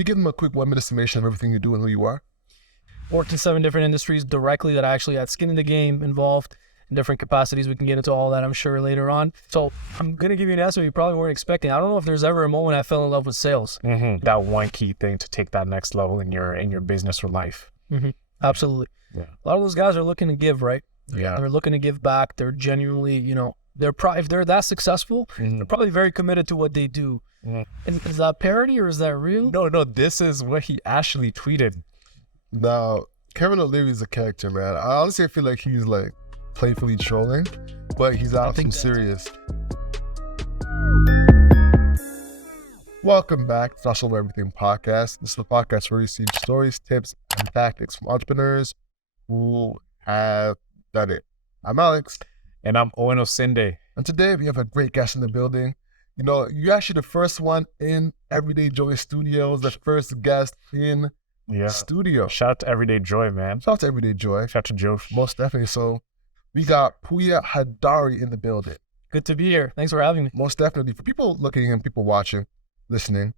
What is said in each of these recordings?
you give them a quick 1-minute summation of everything you do and who you are? Worked in 7 different industries directly that I actually had skin in the game, involved in different capacities. We can get into all that, I'm sure, later on. So I'm going to give you an answer you probably weren't expecting. I don't know if there's ever a moment I fell in love with sales. That one key thing to take that next level in your business or life. Absolutely. Yeah. A lot of those guys are looking to give, right? Yeah. They're looking to give back. They're genuinely, if they're that successful, they're probably very committed to what they do. Is that parody or is that real? No, this is what he actually tweeted. Now, Kevin O'Leary is a character, man. I honestly feel like he's like playfully trolling, but he's out some serious. Welcome back to Social Everything Podcast. This is the podcast where we receive stories, tips, and tactics from entrepreneurs who have done it. I'm Alex. And I'm Owen Osinde. And today we have a great guest in the building. You're actually the first one in Everyday Joy Studios, the first guest in studio. Shout out to Everyday Joy, man. Shout out to Everyday Joy. Shout out to Joe. Most definitely. So we got Pouya Hadairi in the building. Good to be here. Thanks for having me. Most definitely. For people looking and people watching, listening,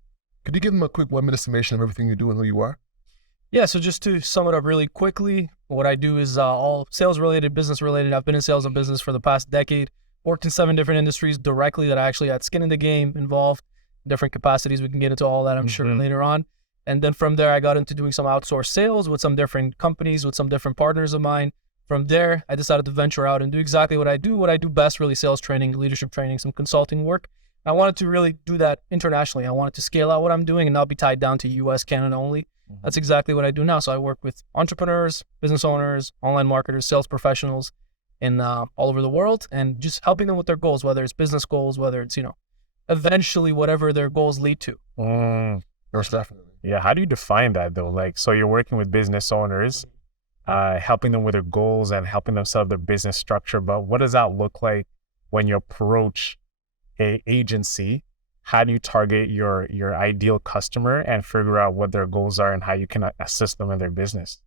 could you give them a quick 1-minute summation of everything you do and who you are? Yeah, so just to sum it up really quickly, what I do is all sales related, business related. I've been in sales and business for the past decade, worked in 7 different industries directly that I actually had skin in the game, involved in different capacities. We can get into all that, I'm sure, later on. And then from there, I got into doing some outsourced sales with some different companies, with some different partners of mine. From there, I decided to venture out and do exactly what I do best, really sales training, leadership training, some consulting work. I wanted to really do that internationally. I wanted to scale out what I'm doing and not be tied down to US, Canada only. That's exactly what I do now. So I work with entrepreneurs, business owners, online marketers, sales professionals in all over the world, and just helping them with their goals, whether it's business goals, whether it's, eventually whatever their goals lead to. Most definitely. Yeah, how do you define that though? So you're working with business owners, helping them with their goals and helping them set up their business structure. But what does that look like when you approach an agency? How do you target your ideal customer and figure out what their goals are and how you can assist them in their business?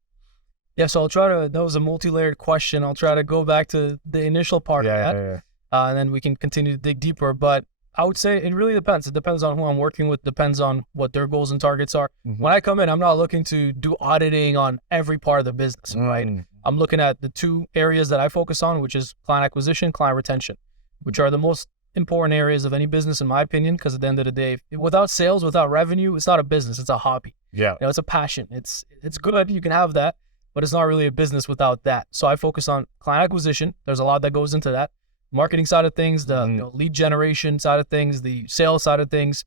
Yeah, so that was a multi-layered question. I'll try to go back to the initial part of that, and then we can continue to dig deeper. But I would say it really depends. It depends on who I'm working with, depends on what their goals and targets are. When I come in, I'm not looking to do auditing on every part of the business, right? I'm looking at the 2 areas that I focus on, which is client acquisition, client retention, which are the most important areas of any business, in my opinion, because at the end of the day, without sales, without revenue, it's not a business, it's a hobby. Yeah. It's a passion. It's good, you can have that, but it's not really a business without that. So I focus on client acquisition. There's a lot that goes into that. Marketing side of things, the lead generation side of things, the sales side of things,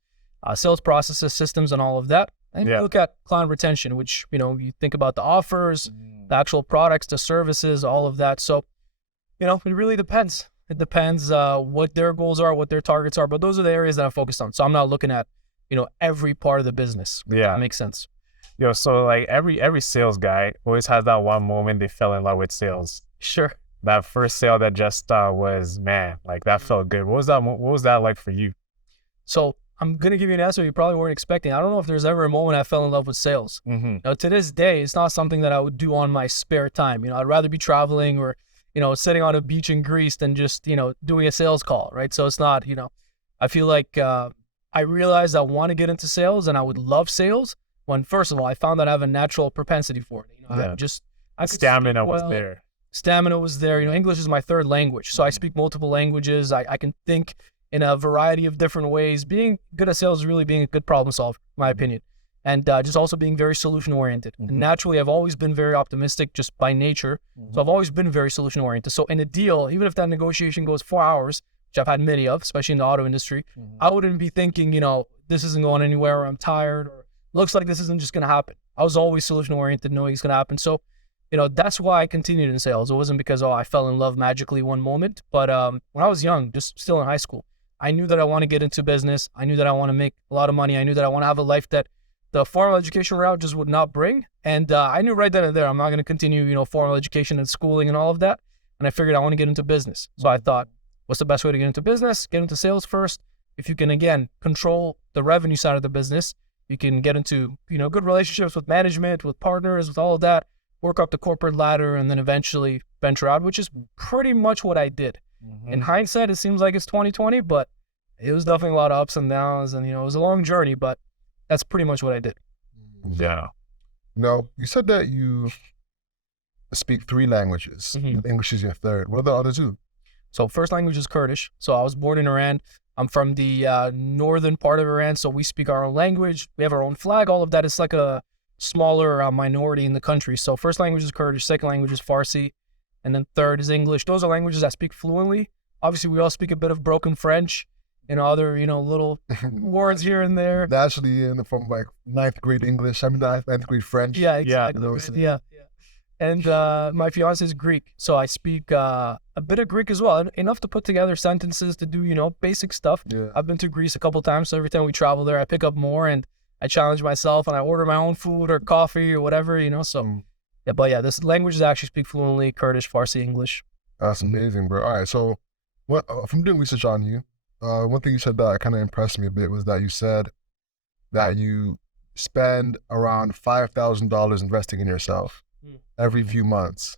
sales processes, systems, and all of that. And you look at client retention, which, you think about the offers, the actual products, the services, all of that. So, it really depends. It depends what their goals are, what their targets are, but those are the areas that I'm focused on. So I'm not looking at, every part of the business. Yeah. That makes sense. So like every sales guy always has that one moment they fell in love with sales. Sure. That first sale that just was, man, like that felt good. What was that like for you? So I'm going to give you an answer you probably weren't expecting. I don't know if there's ever a moment I fell in love with sales. To this day, it's not something that I would do on my spare time. I'd rather be traveling or, sitting on a beach in Greece than just, doing a sales call, right? So it's not, I feel like I realized I want to get into sales and I would love sales when, first of all, I found that I have a natural propensity for it. Stamina was there. Stamina was there. English is my 3rd language. So I speak multiple languages. I can think in a variety of different ways. Being good at sales is really being a good problem solver, in my opinion. And just also being very solution oriented. And naturally, I've always been very optimistic just by nature. So I've always been very solution oriented. So in a deal, even if that negotiation goes 4 hours, which I've had many of, especially in the auto industry, I wouldn't be thinking, this isn't going anywhere, or I'm tired, or looks like this isn't just going to happen. I was always solution oriented, knowing it's going to happen. So, that's why I continued in sales. It wasn't because, I fell in love magically one moment. But when I was young, just still in high school, I knew that I want to get into business. I knew that I want to make a lot of money. I knew that I want to have a life that the formal education route just would not bring. And I knew right then and there, I'm not going to continue, formal education and schooling and all of that. And I figured I want to get into business. So I thought, what's the best way to get into business? Get into sales first. If you can, again, control the revenue side of the business, you can get into, good relationships with management, with partners, with all of that, work up the corporate ladder, and then eventually venture out, which is pretty much what I did. In hindsight, it seems like it's 2020, but it was definitely a lot of ups and downs, and, it was a long journey, but that's pretty much what I did. Yeah. No, you said that you speak 3 languages. English is your third. What are the other 2? So first language is Kurdish. So I was born in Iran. I'm from the northern part of Iran, so we speak our own language. We have our own flag. All of that is like a smaller minority in the country. So first language is Kurdish, second language is Farsi, and then third is English. Those are languages I speak fluently. Obviously, we all speak a bit of broken French and other, little words here and there. Naturally, from like 9th grade English, 9th grade French. Yeah, exactly. Yeah. And my fiance is Greek, so I speak a bit of Greek as well, enough to put together sentences to do, basic stuff. Yeah. I've been to Greece a couple times, so every time we travel there, I pick up more and I challenge myself and I order my own food or coffee or whatever, So, this language is actually speak fluently: Kurdish, Farsi, English. That's amazing, bro. All right, so from doing research on you, one thing you said that kind of impressed me a bit was that you said that you spend around $5,000 investing in yourself every few months.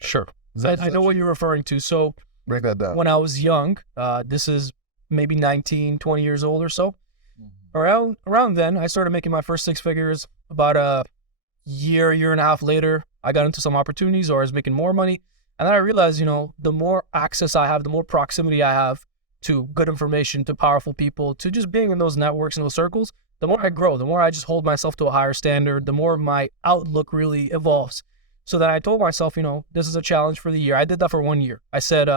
Sure. I know what you're referring to. So break that down. When I was young, this is maybe 19, 20 years old or so. Around then, I started making my first 6 figures. About a year and a half later, I got into some opportunities or I was making more money. And then I realized, the more access I have, the more proximity I have to good information, to powerful people, to just being in those networks and those circles, the more I grow, the more I just hold myself to a higher standard, the more my outlook really evolves. So then I told myself, this is a challenge for the year. I did that for 1 year. I said,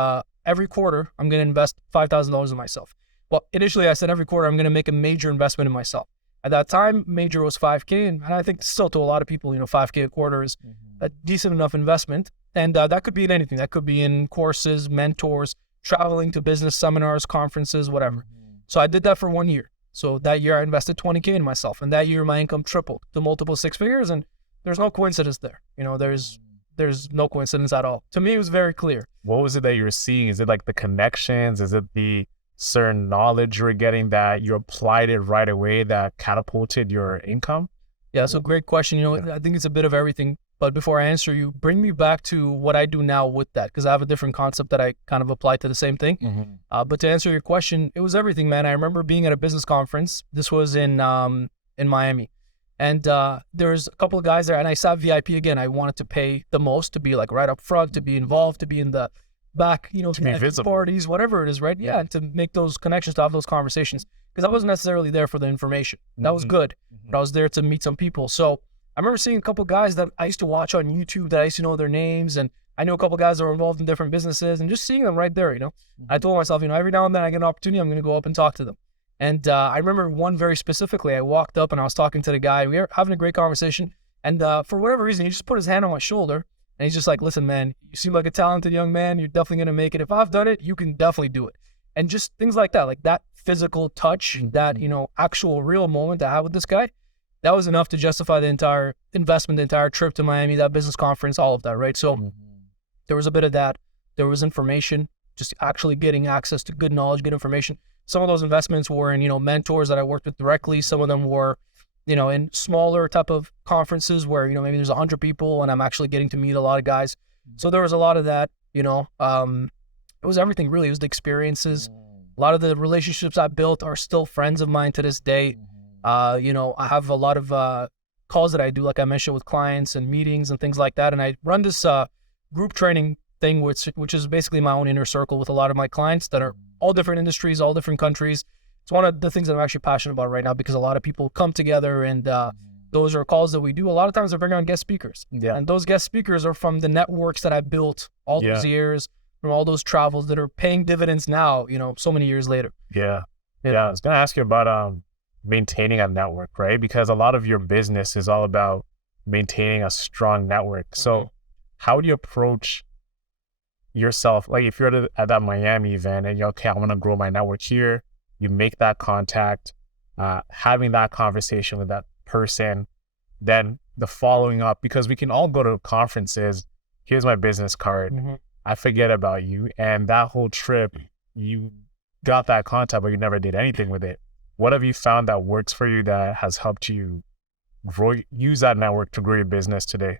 every quarter, I'm going to invest $5,000 in myself. Well, initially I said every quarter, I'm going to make a major investment in myself. At that time, major was $5K. And I think still to a lot of people, $5K a quarter is a decent enough investment. And that could be in anything. That could be in courses, mentors, traveling to business seminars, conferences, whatever. So I did that for 1 year. So that year I invested $20K in myself. And that year my income tripled to multiple 6 figures. And there's no coincidence there. There's no coincidence at all. To me, it was very clear. What was it that you were seeing? Is it like the connections? Is it the certain knowledge you were getting that you applied it right away that catapulted your income? Yeah, so great question. I think it's a bit of everything. But before I answer you, bring me back to what I do now with that, because I have a different concept that I kind of apply to the same thing. But to answer your question, it was everything, man. I remember being at a business conference. This was in Miami. And there's a couple of guys there, and I sat VIP again. I wanted to pay the most, to be like right up front, to be involved, to be in the back, to be visible. Parties, whatever it is, right? Yeah, and to make those connections, to have those conversations. Because I wasn't necessarily there for the information. That was good, but I was there to meet some people. So I remember seeing a couple of guys that I used to watch on YouTube that I used to know their names, and I knew a couple of guys that were involved in different businesses, and just seeing them right there, I told myself, every now and then I get an opportunity, I'm going to go up and talk to them. And I remember one very specifically. I walked up and I was talking to the guy. We were having a great conversation. And for whatever reason, he just put his hand on my shoulder. And he's just like, listen, man, you seem like a talented young man. You're definitely going to make it. If I've done it, you can definitely do it. And just things like that physical touch, that, actual real moment I had with this guy, that was enough to justify the entire investment, the entire trip to Miami, that business conference, all of that, right? So there was a bit of that. There was information, just actually getting access to good knowledge, good information. Some of those investments were in, mentors that I worked with directly. Some of them were, in smaller type of conferences where, maybe there's 100 people and I'm actually getting to meet a lot of guys. So there was a lot of that, it was everything really. It was the experiences. A lot of the relationships I built are still friends of mine to this day. I have a lot of calls that I do, like I mentioned, with clients and meetings and things like that. And I run this group training thing, which is basically my own inner circle with a lot of my clients that are all different industries, all different countries. It's one of the things that I'm actually passionate about right now, because a lot of people come together and those are calls that we do. A lot of times they bring on guest speakers. Yeah. And those guest speakers are from the networks that I built all those years, from all those travels that are paying dividends now, so many years later. Yeah. I was going to ask you about maintaining a network, right? Because a lot of your business is all about maintaining a strong network. So how do you approach yourself? Like if you're at that Miami event and you're, okay, I want to grow my network here, you make that contact, having that conversation with that person, then the following up, because we can all go to conferences, here's my business card, I forget about you, and that whole trip, you got that contact, but you never did anything with it. What have you found that works for you that has helped you use that network to grow your business today?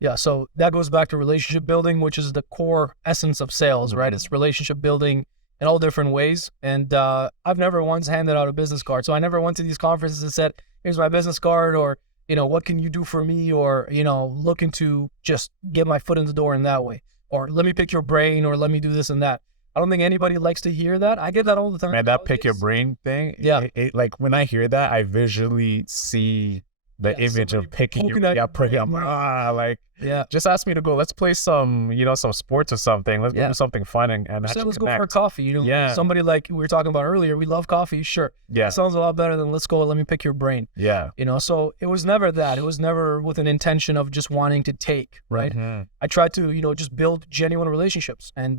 Yeah, so that goes back to relationship building, which is the core essence of sales, right? It's relationship building in all different ways. And I've never once handed out a business card. So I never went to these conferences and said, here's my business card, or what can you do for me? Or, looking to just get my foot in the door in that way. Or let me pick your brain, or let me do this and that. I don't think anybody likes to hear that. I get that all the time. Man, that pick your brain thing. Yeah. Like when I hear that, I visually see the image of picking your like, yeah. Just ask me to go. Let's play some, some sports or something. Let's do something fun and actually let's connect. go for coffee. Yeah. Somebody like we were talking about earlier, we love coffee. Sure. Yeah. It sounds a lot better than let's go. Let me pick your brain. Yeah. So it was never that. It was never with an intention of just wanting to take, right? Mm-hmm. I tried to, just build genuine relationships and,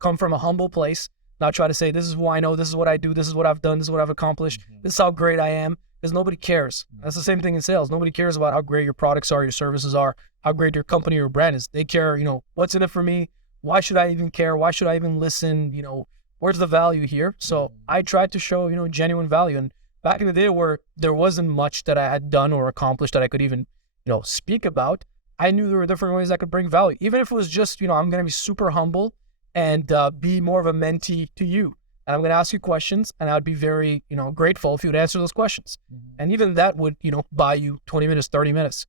come from a humble place, not try to say, this is who I know, this is what I do, this is what I've done, this is what I've accomplished, this is how great I am, because nobody cares. That's the same thing in sales. Nobody cares about how great your products are, your services are, how great your company or brand is. They care, what's in it for me? Why should I even care? Why should I even listen? Where's the value here? So I tried to show, genuine value. And back in the day where there wasn't much that I had done or accomplished that I could even, speak about, I knew there were different ways I could bring value. Even if it was just, I'm going to be super humble and be more of a mentee to you. And I'm going to ask you questions, and I'd be very, grateful if you would answer those questions. And even that would, buy you 20 minutes, 30 minutes.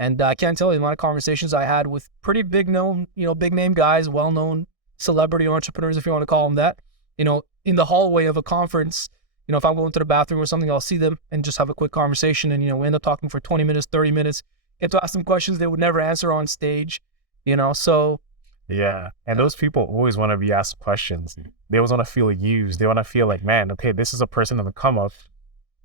And I can't tell you the amount of conversations I had with pretty big name guys, well-known celebrity entrepreneurs, if you want to call them that, in the hallway of a conference. If I'm going to the bathroom or something, I'll see them and just have a quick conversation. And, we end up talking for 20 minutes, 30 minutes, get to ask them questions they would never answer on stage, so. Yeah. And those people always want to be asked questions. They always want to feel used. They want to feel like, man, okay, this is a person on the come up.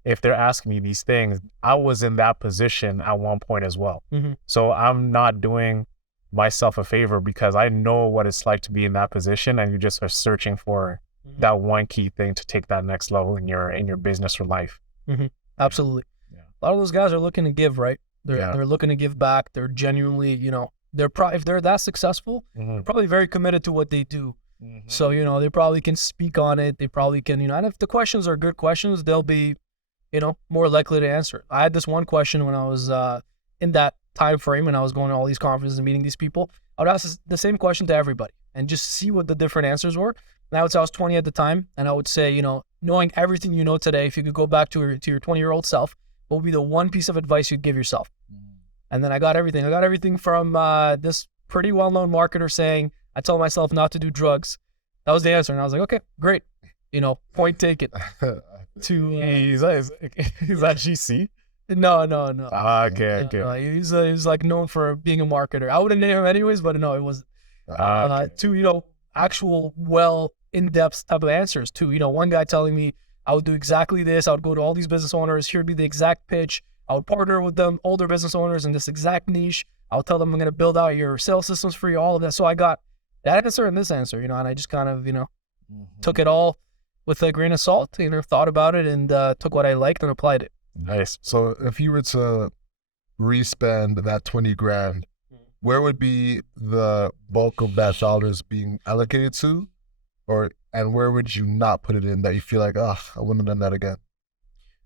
If they're asking me these things, I was in that position at one point as well. Mm-hmm. So I'm not doing myself a favor because I know what it's like to be in that position, and you just are searching for that one key thing to take that next level in your business or life. Mm-hmm. Absolutely. Yeah. A lot of those guys are looking to give, right? They're looking to give back. They're genuinely, if they're that successful, they're probably very committed to what they do. Mm-hmm. So, they probably can speak on it. They probably can, and if the questions are good questions, they'll be, more likely to answer it. I had this one question when I was in that time frame when I was going to all these conferences and meeting these people. I would ask the same question to everybody and just see what the different answers were. And I would say I was 20 at the time, and I would say, knowing everything you know today, if you could go back to your 20-year-old self, what would be the one piece of advice you'd give yourself? And then I got everything. I got everything from this pretty well-known marketer saying, I tell myself not to do drugs. That was the answer. And I was like, okay, great. Point taken. Is that GC? No. Okay. He's like known for being a marketer. I wouldn't name him anyways, but no, it was actual in-depth type of answers to, one guy telling me I would do exactly this. I would go to all these business owners. Here would be the exact pitch. I would partner with them, older business owners in this exact niche. I'll tell them I'm going to build out your sales systems for you, all of that. So I got that answer and this answer, and I just kind of, took it all with a grain of salt, thought about it and took what I liked and applied it. Nice. So if you were to re-spend that 20 grand, where would be the bulk of that dollars being allocated to? And where would you not put it in that you feel like, I wouldn't have done that again?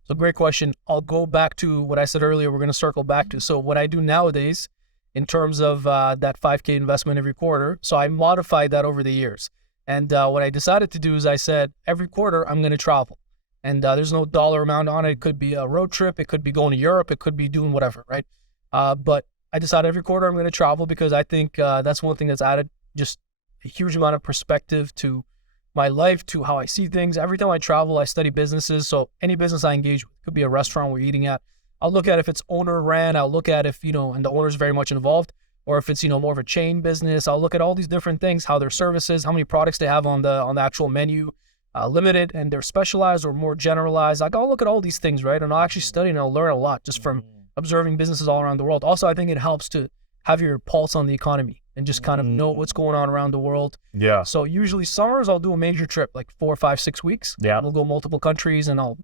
So great question. I'll go back to what I said earlier. We're going to circle back to. So what I do nowadays in terms of that 5K investment every quarter, so I modified that over the years. And what I decided to do is I said, every quarter I'm going to travel. And there's no dollar amount on it. It could be a road trip. It could be going to Europe. It could be doing whatever, right? But I decided every quarter I'm going to travel because I think that's one thing that's added just a huge amount of perspective to my life, to how I see things. Every time I travel, I study businesses. So any business I engage with, it could be a restaurant we're eating at. I'll look at if it's owner ran. I'll look at if, and the owner's very much involved, or if it's, more of a chain business. I'll look at all these different things, how their services, how many products they have on the actual menu, limited and they're specialized or more generalized. I'll look at all these things, right? And I'll actually study and I'll learn a lot just from observing businesses all around the world. Also, I think it helps to have your pulse on the economy and just kind of know what's going on around the world. Yeah. So usually summers, I'll do a major trip, like 4, 5, 6 weeks. Yeah. We'll go multiple countries and I'll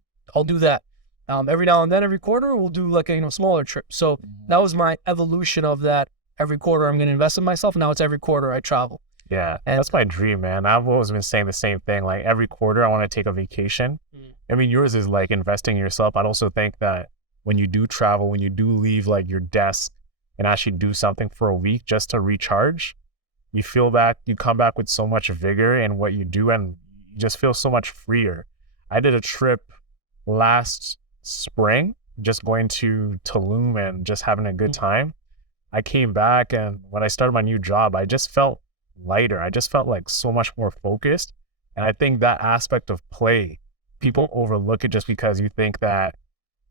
do that. Every now and then, every quarter, we'll do like a smaller trip. So that was my evolution of that. Every quarter, I'm going to invest in myself. Now it's every quarter I travel. Yeah, and that's my dream, man. I've always been saying the same thing. Like every quarter, I want to take a vacation. I mean, yours is like investing in yourself. I'd also think that when you do travel, when you do leave like your desk and actually do something for a week just to recharge, you come back with so much vigor in what you do and you just feel so much freer. I did a trip last spring just going to Tulum and just having a good time. I came back, and when I started my new job, I just felt lighter. I just felt like so much more focused. And I think that aspect of play, people overlook it just because you think that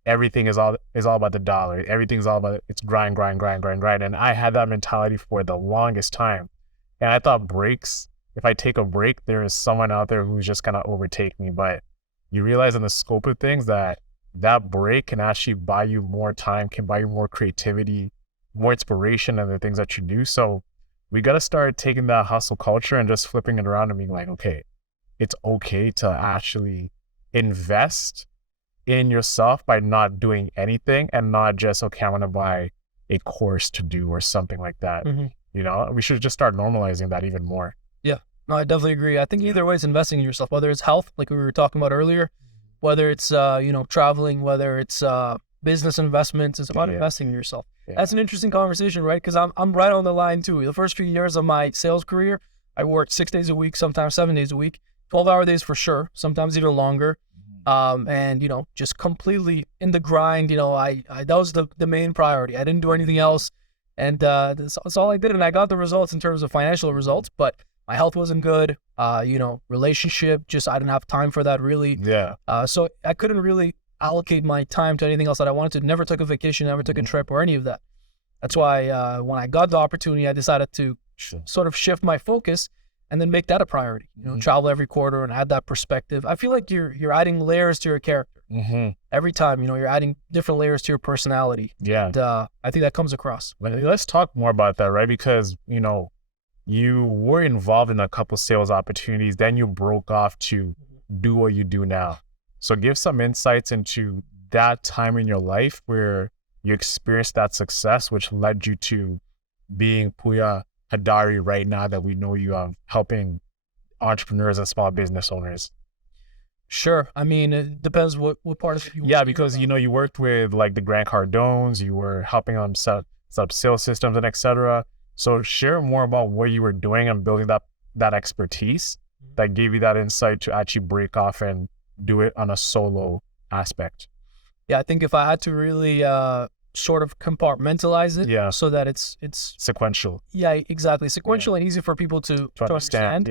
everything is all about the dollar. Everything's all about it's grind. And I had that mentality for the longest time. And I thought breaks, if I take a break, there is someone out there who's just gonna overtake me. But you realize in the scope of things that break can actually buy you more time, can buy you more creativity, more inspiration in the things that you do. So we got to start taking that hustle culture and just flipping it around and being like, okay, it's okay to actually invest in yourself by not doing anything and not just, okay, I'm going to buy a course to do or something like that. You know, we should just start normalizing that even more. Yeah, no, I definitely agree. I think either way it's investing in yourself, whether it's health, like we were talking about earlier, whether it's, traveling, whether it's business investments, it's about investing in yourself. That's an interesting conversation, right? Because I'm right on the line too. The first few years of my sales career, I worked 6 days a week, sometimes 7 days a week, 12-hour days for sure, sometimes even longer. And just completely in the grind. I that was the main priority. I didn't do anything else, and that's all I did. And I got the results in terms of financial results, but my health wasn't good. Relationship, just I didn't have time for that really. So I couldn't really allocate my time to anything else that I wanted to. Never took a vacation, never took a trip or any of that. That's why when I got the opportunity, I decided to sort of shift my focus and then make that a priority. Travel every quarter and add that perspective. I feel like you're adding layers to your character every time. You're adding different layers to your personality. And I think that comes across. Let's talk more about that, right? Because you were involved in a couple sales opportunities, then you broke off to do what you do now. So give some insights into that time in your life where you experienced that success, which led you to being Pouya Hadairi right now that we know you are helping entrepreneurs and small business owners. Sure. I mean, it depends what part of it you want. Because you worked with like the Grant Cardones, you were helping them set up sales systems and etc. So share more about what you were doing and building that expertise that gave you that insight to actually break off and do it on a solo aspect. Yeah, I think if I had to really sort of compartmentalize it so that it's sequential. Yeah, exactly. Sequential and easy for people to understand.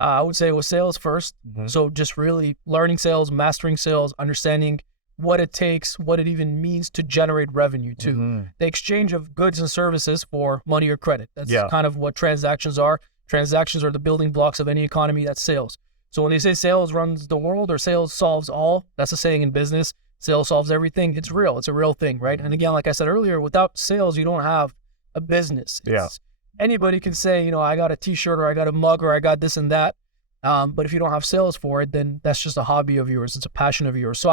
I would say it was sales first. So just really learning sales, mastering sales, understanding what it takes, what it even means to generate revenue too. The exchange of goods and services for money or credit. That's kind of what transactions are. Transactions are the building blocks of any economy. That's sales. So when they say sales runs the world or sales solves all, that's a saying in business. Sales solves everything. It's real. It's a real thing, right? And again, like I said earlier, without sales, you don't have a business. Anybody can say, I got a t-shirt or I got a mug or I got this and that. But if you don't have sales for it, then that's just a hobby of yours. It's a passion of yours. So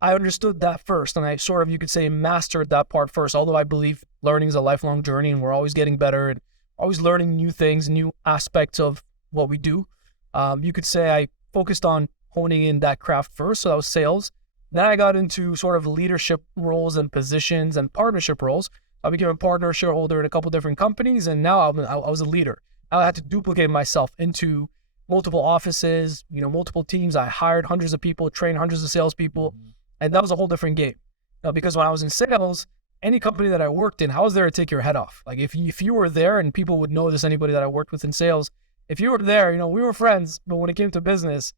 I understood that first, and I sort of, you could say, mastered that part first, although I believe learning is a lifelong journey and we're always getting better and always learning new things, new aspects of what we do. You could say I focused on honing in that craft first, so that was sales. Then I got into sort of leadership roles and positions and partnership roles. I became a partner, shareholder in a couple different companies, and now I was a leader. I had to duplicate myself into multiple offices, multiple teams. I hired hundreds of people, trained hundreds of salespeople, and that was a whole different game. Now, because when I was in sales, any company that I worked in, I was there to take your head off. Like if you were there, and people would know this, anybody that I worked with in sales, if you were there, we were friends, but when it came to business,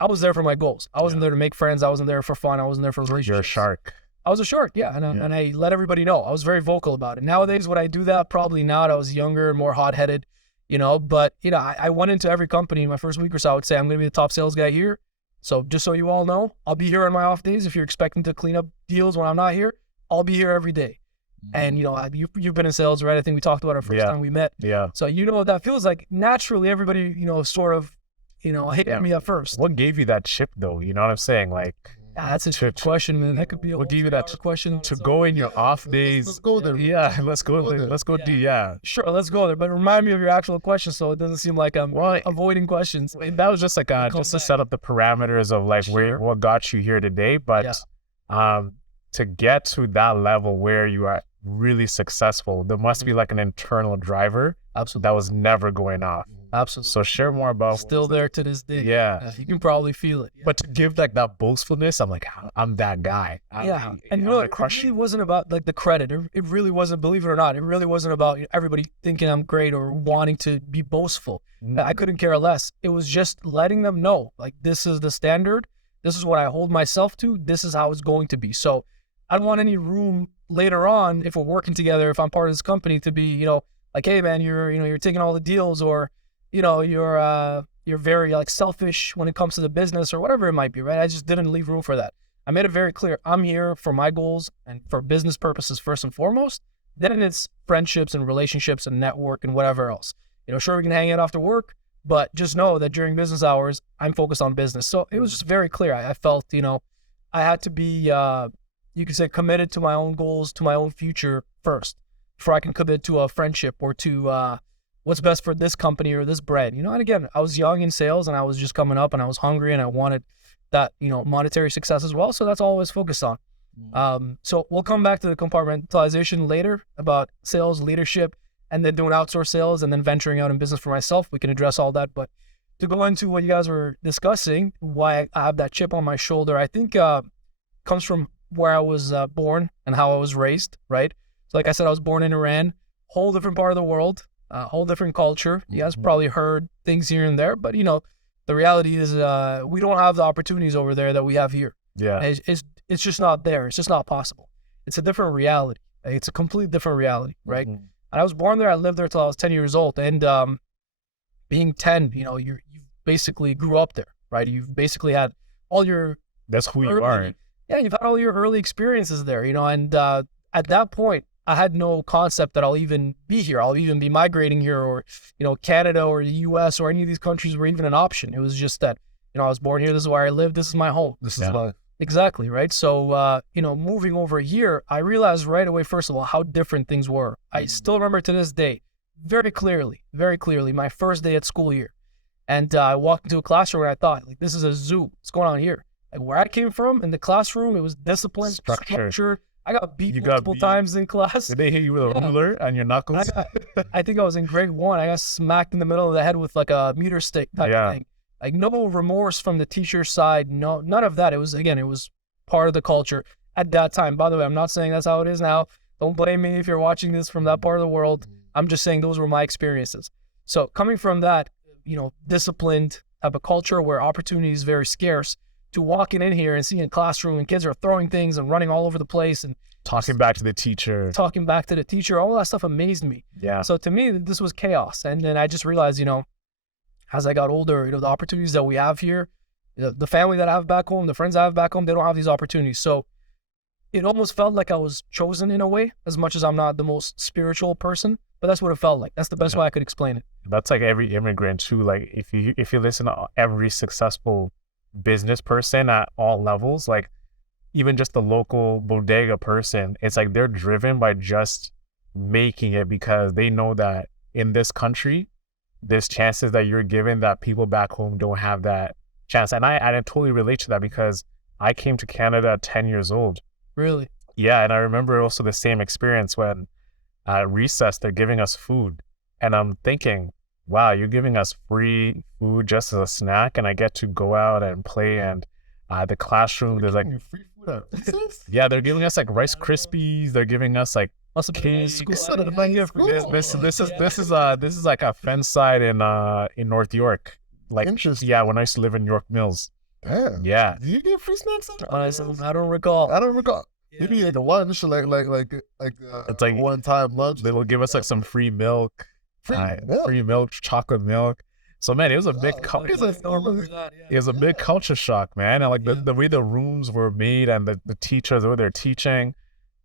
I was there for my goals. I wasn't there to make friends. I wasn't there for fun. I wasn't there for relationships. You're a shark. I was a shark, and I let everybody know. I was very vocal about it. Nowadays, would I do that? Probably not. I was younger and more hot-headed, but I went into every company in my first week or so. I would say, I'm going to be the top sales guy here. So just so you all know, I'll be here on my off days. If you're expecting to clean up deals when I'm not here, I'll be here every day. And, you've been in sales, right? I think we talked about it first time we met. So what that feels like. Naturally, everybody, sort of, hit me up first. What gave you that chip, though? You know what I'm saying? Like, that's a good question, man. That could be what gave you that question to go in your off days. Let's go there. Let's go there. Let's go do. Sure, let's go there. But remind me of your actual question, so it doesn't seem like I'm avoiding questions. That was just like just to set up the parameters of like what got you here today. But to get to that level where you are really successful, there must be like an internal driver that was never going off. Absolutely. So share more about Still there to this day. Yeah. You can probably feel it. Yeah. But to give like that boastfulness, I'm like, I'm that guy. Yeah, and you know, it really wasn't about like the credit. It really wasn't, believe it or not, it really wasn't about everybody thinking I'm great or wanting to be boastful. I couldn't care less. It was just letting them know, like, this is the standard. This is what I hold myself to. This is how it's going to be. So I don't want any room later on, if we're working together, if I'm part of this company, to be, like, hey man, you're taking all the deals, or, you're very like selfish when it comes to the business or whatever it might be, right? I just didn't leave room for that. I made it very clear. I'm here for my goals and for business purposes first and foremost. Then it's friendships and relationships and network and whatever else. Sure, we can hang out after work, but just know that during business hours, I'm focused on business. So it was just very clear. I felt, I had to be, you could say, committed to my own goals, to my own future first, before I can commit to a friendship or to what's best for this company or this brand. And again, I was young in sales and I was just coming up and I was hungry and I wanted that, monetary success as well. So that's all I was focused on. So we'll come back to the compartmentalization later about sales, leadership, and then doing outsource sales and then venturing out in business for myself. We can address all that. But to go into what you guys were discussing, why I have that chip on my shoulder, I think comes from where I was born and how I was raised, right? So like I said, I was born in Iran, whole different part of the world, whole different culture. You guys probably heard things here and there, but the reality is we don't have the opportunities over there that we have here. Yeah. It's just not there. It's just not possible. It's a different reality. It's a completely different reality, right? And I was born there. I lived there till I was 10 years old. And being 10, you basically grew up there, right? You've basically had all your... That's who you are. Yeah, you've had all your early experiences there, and at that point, I had no concept that I'll even be here. I'll even be migrating here, or, Canada or the US or any of these countries were even an option. It was just that, I was born here. This is where I live. This is my home. This is my... Exactly, right? So, moving over here, I realized right away, first of all, how different things were. I still remember to this day, very clearly, my first day at school here. And I walked into a classroom and I thought, like, this is a zoo. What's going on here? Like, where I came from in the classroom, it was discipline, structure. I got beat multiple times in class. Did they hit you with a ruler on your knuckles? I think I was in grade 1. I got smacked in the middle of the head with like a meter stick type of thing. Like, no remorse from the teacher's side. No, none of that. It was part of the culture at that time. By the way, I'm not saying that's how it is now. Don't blame me if you're watching this from that part of the world. I'm just saying those were my experiences. So coming from that, disciplined type of culture where opportunity is very scarce, to walking in here and seeing a classroom and kids are throwing things and running all over the place and talking back to the teacher, all that stuff amazed me. Yeah. So to me, this was chaos. And then I just realized, as I got older, the opportunities that we have here, the family that I have back home, the friends I have back home, they don't have these opportunities. So it almost felt like I was chosen in a way, as much as I'm not the most spiritual person, but that's what it felt like. That's the best way I could explain it. That's like every immigrant too. Like if you listen to every successful business person at all levels, like even just the local bodega person, it's like they're driven by just making it because they know that in this country, there's chances that you're given that people back home don't have that chance. And I totally relate to that because I came to Canada at 10 years old. Really? Yeah. And I remember also the same experience when at recess, they're giving us food. And I'm thinking, wow, you're giving us free food just as a snack, and I get to go out and play. And the classroom, there's like free food at recess? Yeah, they're giving us like Rice Krispies. They're giving us like cakes. This is like a fence side in North York. Like, interesting. Yeah, when I used to live in York Mills. Damn. Yeah. Do you get free snacks? I don't recall. Yeah. Maybe like a lunch, like it's like one-time lunch. They will give us like some free milk. Free milk, chocolate milk. So man, it was a big it was a big culture shock, man. And like the way the rooms were made and the teachers, the way they're teaching,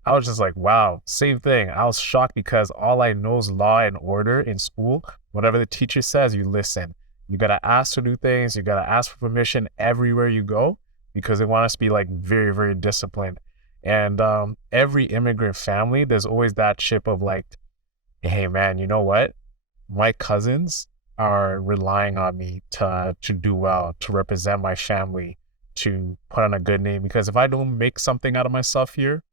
I was just like, wow, same thing. I was shocked because all I know is law and order in school. Whatever the teacher says, you listen. You gotta ask to do things. You gotta ask for permission everywhere you go because they want us to be like very, very disciplined. And every immigrant family, there's always that chip of like, hey man, you know what? My cousins are relying on me to do well, to represent my family, to put on a good name. Because if I don't make something out of myself here,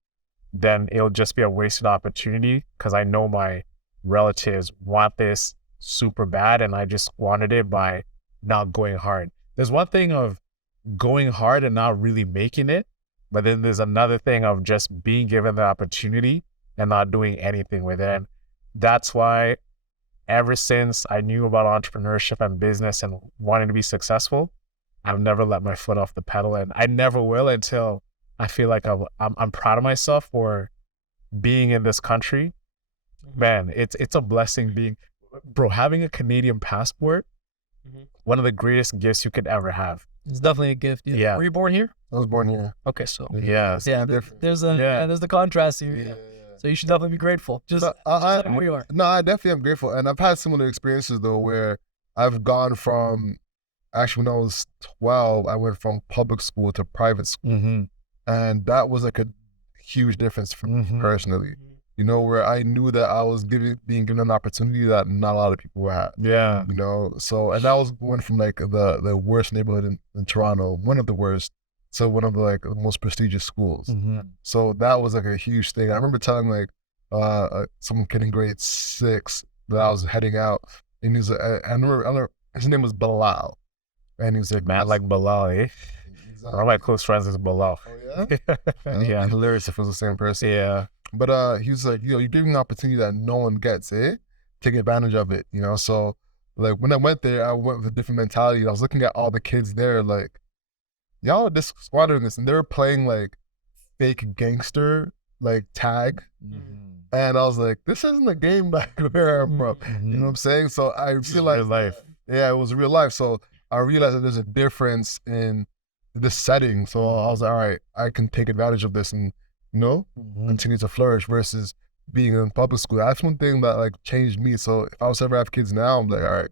then it'll just be a wasted opportunity because I know my relatives want this super bad, and I just squandered it by not going hard. There's one thing of going hard and not really making it, but then there's another thing of just being given the opportunity and not doing anything with it. And that's why ever since I knew about entrepreneurship and business and wanting to be successful, I've never let my foot off the pedal, and I never will until I feel like I'm proud of myself for being in this country. Man, it's a blessing having a Canadian passport, one of the greatest gifts you could ever have. It's definitely a gift. Yeah. Were you born here? I was born here. Okay, so Yes. yeah, there's the contrast here. Yeah. So you should definitely be grateful. Just where you are. No, I definitely am grateful. And I've had similar experiences though, where I've gone from, actually when I was 12, I went from public school to private school. And that was like a huge difference for me personally. You know, where I knew that I was being given an opportunity that not a lot of people had. Yeah. You know, so, and that was went from like the worst neighborhood in Toronto, one of the worst, to one of the like the most prestigious schools. So that was like a huge thing. I remember telling like some kid in grade 6 that I was heading out, and he's I remember his name was Bilal, and he was like, Man, like Bilal, eh? One of my close friends is Bilal. Oh yeah? Yeah. Hilarious if it was the same person. Yeah. But he was like, you know, you're giving an opportunity that no one gets, eh? Take advantage of it, you know? So like when I went there, I went with a different mentality. I was looking at all the kids there like, y'all are just squandering this. And they were playing like fake gangster, like tag. And I was like, this isn't a game back where I'm from. You know what I'm saying? So I realized, real life. Yeah, it was real life. So I realized that there's a difference in this setting. So I was like, all right, I can take advantage of this and, you know, continue to flourish versus being in public school. That's one thing that like changed me. So if I was to ever have kids now, I'm like, all right,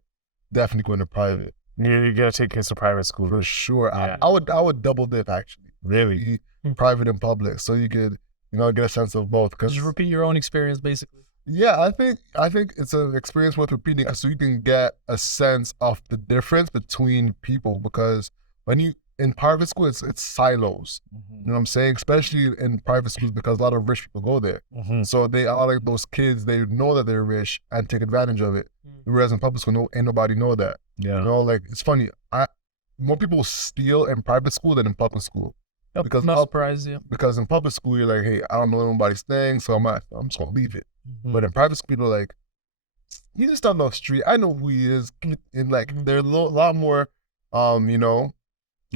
definitely going to private. You gotta take kids to private school. For sure. Yeah. I would double dip actually. Really? Private and public. So you could, you know, get a sense of both. Just repeat your own experience basically. Yeah, I think it's an experience worth repeating so you can get a sense of the difference between people, because when you in private school, it's silos. You know what I'm saying? Especially in private schools, because a lot of rich people go there. So they are like those kids, they know that they're rich and take advantage of it. Whereas in public school, ain't nobody know that. Yeah. You know, like it's funny. More people steal in private school than in public school. Yep, Because not surprised, yeah. Because in public school, you're like, hey, I don't know nobody's thing, so I'm just gonna leave it. But in private school, people are like, he's just on the street. I know who he is. And like, they're a lot more, you know,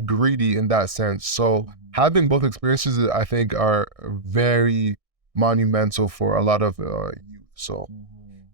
greedy in that sense. So having both experiences, I think, are very monumental for a lot of youth. So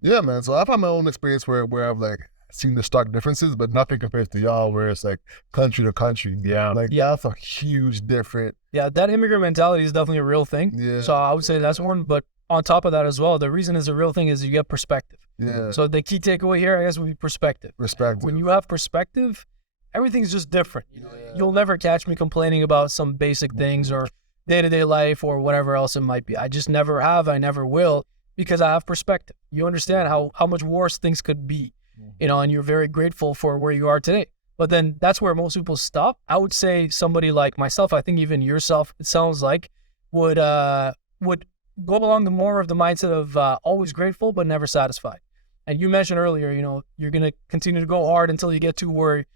yeah, man. So I've had my own experience where I've like seen the stark differences, but nothing compares to y'all, where it's like country to country. Yeah. Like, yeah, that's a huge difference. Yeah, that immigrant mentality is definitely a real thing. Yeah. So I would say that's one. But on top of that as well, the reason is a real thing is you get perspective. Yeah. So the key takeaway here, I guess, would be perspective. Respect. When you have perspective, everything's just different. You'll never catch me complaining about some basic things or day-to-day life or whatever else it might be. I just never have. I never will, because I have perspective. You understand how much worse things could be, you know, and you're very grateful for where you are today. But then that's where most people stop. I would say somebody like myself, I think even yourself, it sounds like, would go along the more of the mindset of always grateful but never satisfied. And you mentioned earlier, you know, you're going to continue to go hard until you get to where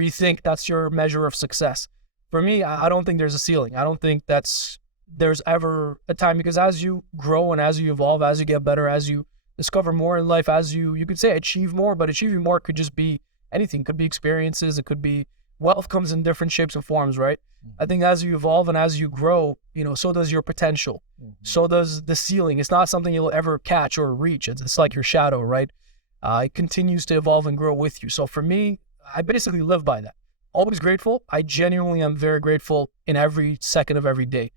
you think that's your measure of success. For me, I don't think there's a ceiling. I don't think there's ever a time, because as you grow and as you evolve, as you get better, as you discover more in life, as you could say achieve more, but achieving more could just be anything. It could be experiences. It could be wealth comes in different shapes and forms, right? I think as you evolve and as you grow, you know, so does your potential. So does the ceiling. It's not something you'll ever catch or reach. It's like your shadow, right? It continues to evolve and grow with you. So for me, I basically live by that. Always grateful. I genuinely am very grateful in every second of every day.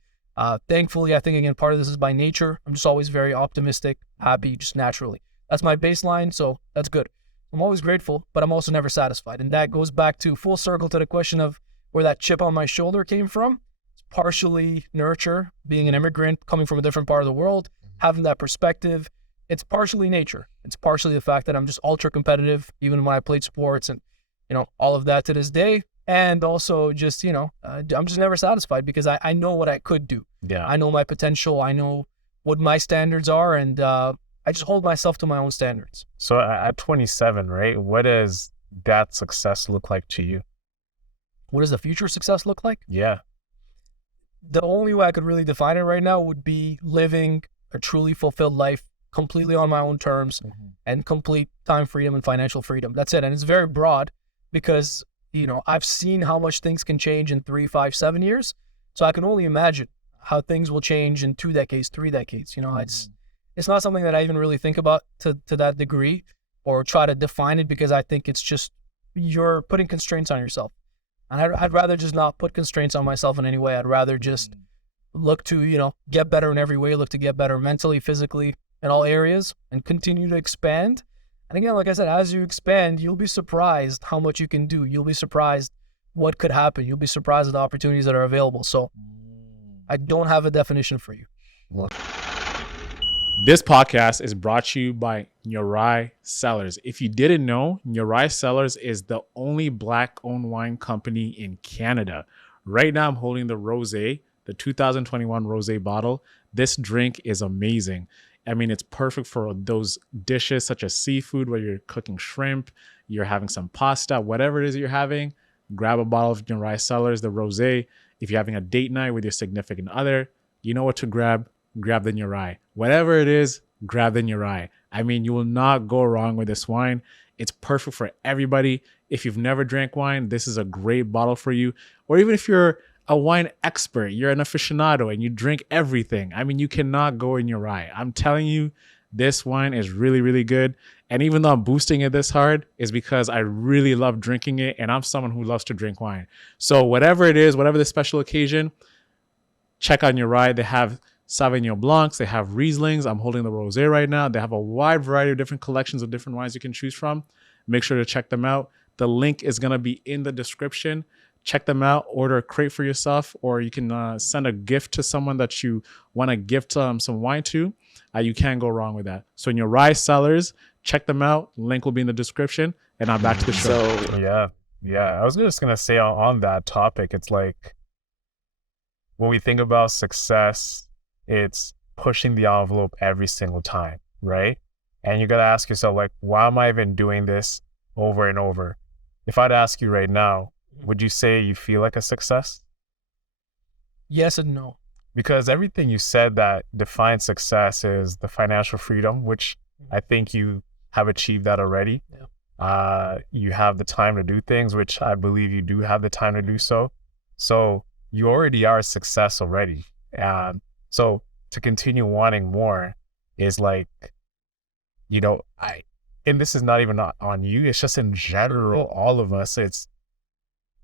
Thankfully, I think, again, part of this is by nature. I'm just always very optimistic, happy, just naturally. That's my baseline, so that's good. I'm always grateful, but I'm also never satisfied. And that goes back to full circle to the question of where that chip on my shoulder came from. It's partially nurture, being an immigrant, coming from a different part of the world, having that perspective. It's partially nature. It's partially the fact that I'm just ultra competitive, even when I played sports and, you know, all of that to this day. And also just, you know, I'm just never satisfied because I know what I could do. Yeah. I know my potential. I know what my standards are. And I I just hold myself to my own standards. So at 27, right? What does that success look like to you? What does the future success look like? Yeah. The only way I could really define it right now would be living a truly fulfilled life completely on my own terms and complete time freedom and financial freedom. That's it. And it's very broad because, I've seen how much things can change in 3, 5, 7 years. So I can only imagine how things will change in 2 decades, 3 decades. It's not something that I even really think about to that degree or try to define it, because I think it's just, you're putting constraints on yourself. And I'd rather just not put constraints on myself in any way. I'd rather just look to, get better in every way, look to get better mentally, physically, in all areas, and continue to expand. And again, like I said, as you expand, you'll be surprised how much you can do. You'll be surprised what could happen. You'll be surprised at the opportunities that are available. So I don't have a definition for you. This podcast is brought to you by Nyorai Cellars. If you didn't know, Nyorai Cellars is the only Black-owned wine company in Canada. Right now, I'm holding the Rosé, the 2021 Rosé bottle. This drink is amazing. I mean, it's perfect for those dishes such as seafood, where you're cooking shrimp, you're having some pasta, whatever it is you're having. Grab a bottle of Nyorai Cellars, the Rosé. If you're having a date night with your significant other, you know what to grab. Grab the Nyorai. Whatever it is, grab the Nyorai. I mean, you will not go wrong with this wine. It's perfect for everybody. If you've never drank wine, this is a great bottle for you. Or even if you're a wine expert, you're an aficionado and you drink everything, I mean, you cannot go in Nyorai. I'm telling you, this wine is really, really good. And even though I'm boosting it this hard, is because I really love drinking it, and I'm someone who loves to drink wine. So whatever it is, whatever the special occasion, check out Nyorai. They have Sauvignon Blancs, they have Rieslings. I'm holding the Rosé right now. They have a wide variety of different collections of different wines you can choose from. Make sure to check them out. The link is going to be in the description. Check them out, order a crate for yourself, or you can send a gift to someone that you want to gift some wine to. You can't go wrong with that. So Nyorai Cellars, check them out. Link will be in the description. And now back to the show. So yeah. I was just going to say on that topic, it's like, when we think about success, it's pushing the envelope every single time, right? And you got to ask yourself, like, why am I even doing this over and over? If I'd ask you right now, would you say you feel like a success? Yes and no. Because everything you said that defines success is the financial freedom, which I think you have achieved that already. Yeah. You have the time to do things, which I believe you do have the time to do so. So you already are a success already. So to continue wanting more is like, and this is not even on you, it's just in general, all of us,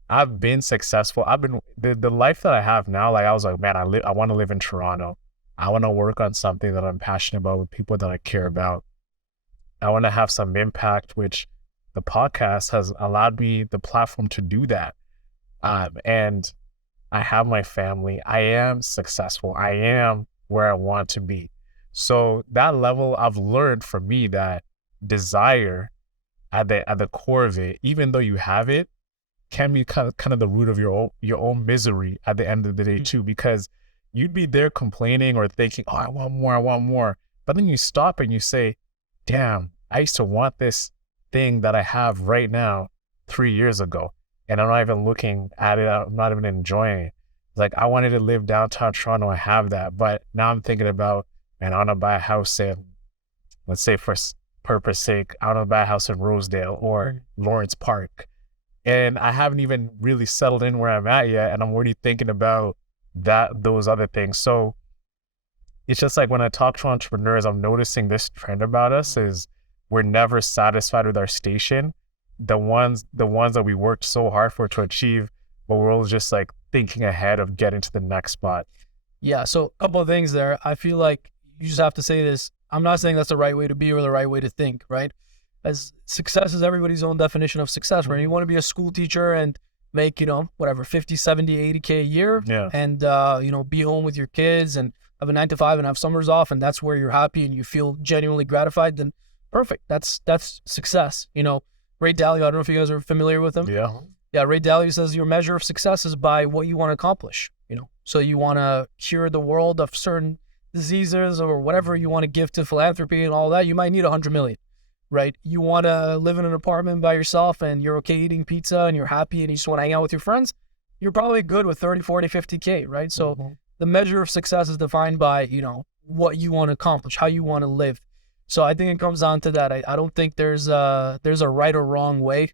I've been successful. I've been, the life that I have now, like I was like, man, I want to live in Toronto. I want to work on something that I'm passionate about with people that I care about. I want to have some impact, which the podcast has allowed me the platform to do that. And I have my family. I am successful. I am where I want to be. So that level, I've learned for me that desire at the core of it, even though you have it, can be kind of the root of your own misery at the end of the day too, because you'd be there complaining or thinking, oh, I want more. But then you stop and you say, damn, I used to want this thing that I have right now 3 years ago. And I'm not even looking at it. I'm not even enjoying it. It's like, I wanted to live downtown Toronto. I have that. But now I'm thinking about, man, I want to buy a house in, let's say for purpose sake, I want to buy a house in Rosedale or Lawrence Park. And I haven't even really settled in where I'm at yet. And I'm already thinking about those other things. So it's just like when I talk to entrepreneurs, I'm noticing this trend about us is we're never satisfied with our station. The ones that we worked so hard for to achieve, but we're always just like thinking ahead of getting to the next spot. Yeah. So a couple of things there. I feel like you just have to say this. I'm not saying that's the right way to be or the right way to think, right? As success is everybody's own definition of success, right? You want to be a school teacher and make, 50, 70, 80K a year. Yeah. And, be home with your kids and have a 9 to 5 and have summers off. And that's where you're happy and you feel genuinely gratified. Then perfect. That's success. Ray Dalio, I don't know if you guys are familiar with him. Yeah. Yeah. Ray Dalio says your measure of success is by what you want to accomplish, So you want to cure the world of certain diseases or whatever you want to give to philanthropy and all that, you might need 100 million, right? You want to live in an apartment by yourself and you're okay eating pizza and you're happy and you just want to hang out with your friends, you're probably good with 30, 40, 50K, right? So the measure of success is defined by, you know, what you want to accomplish, how you want to live. So I think it comes down to that. I don't think there's a right or wrong way.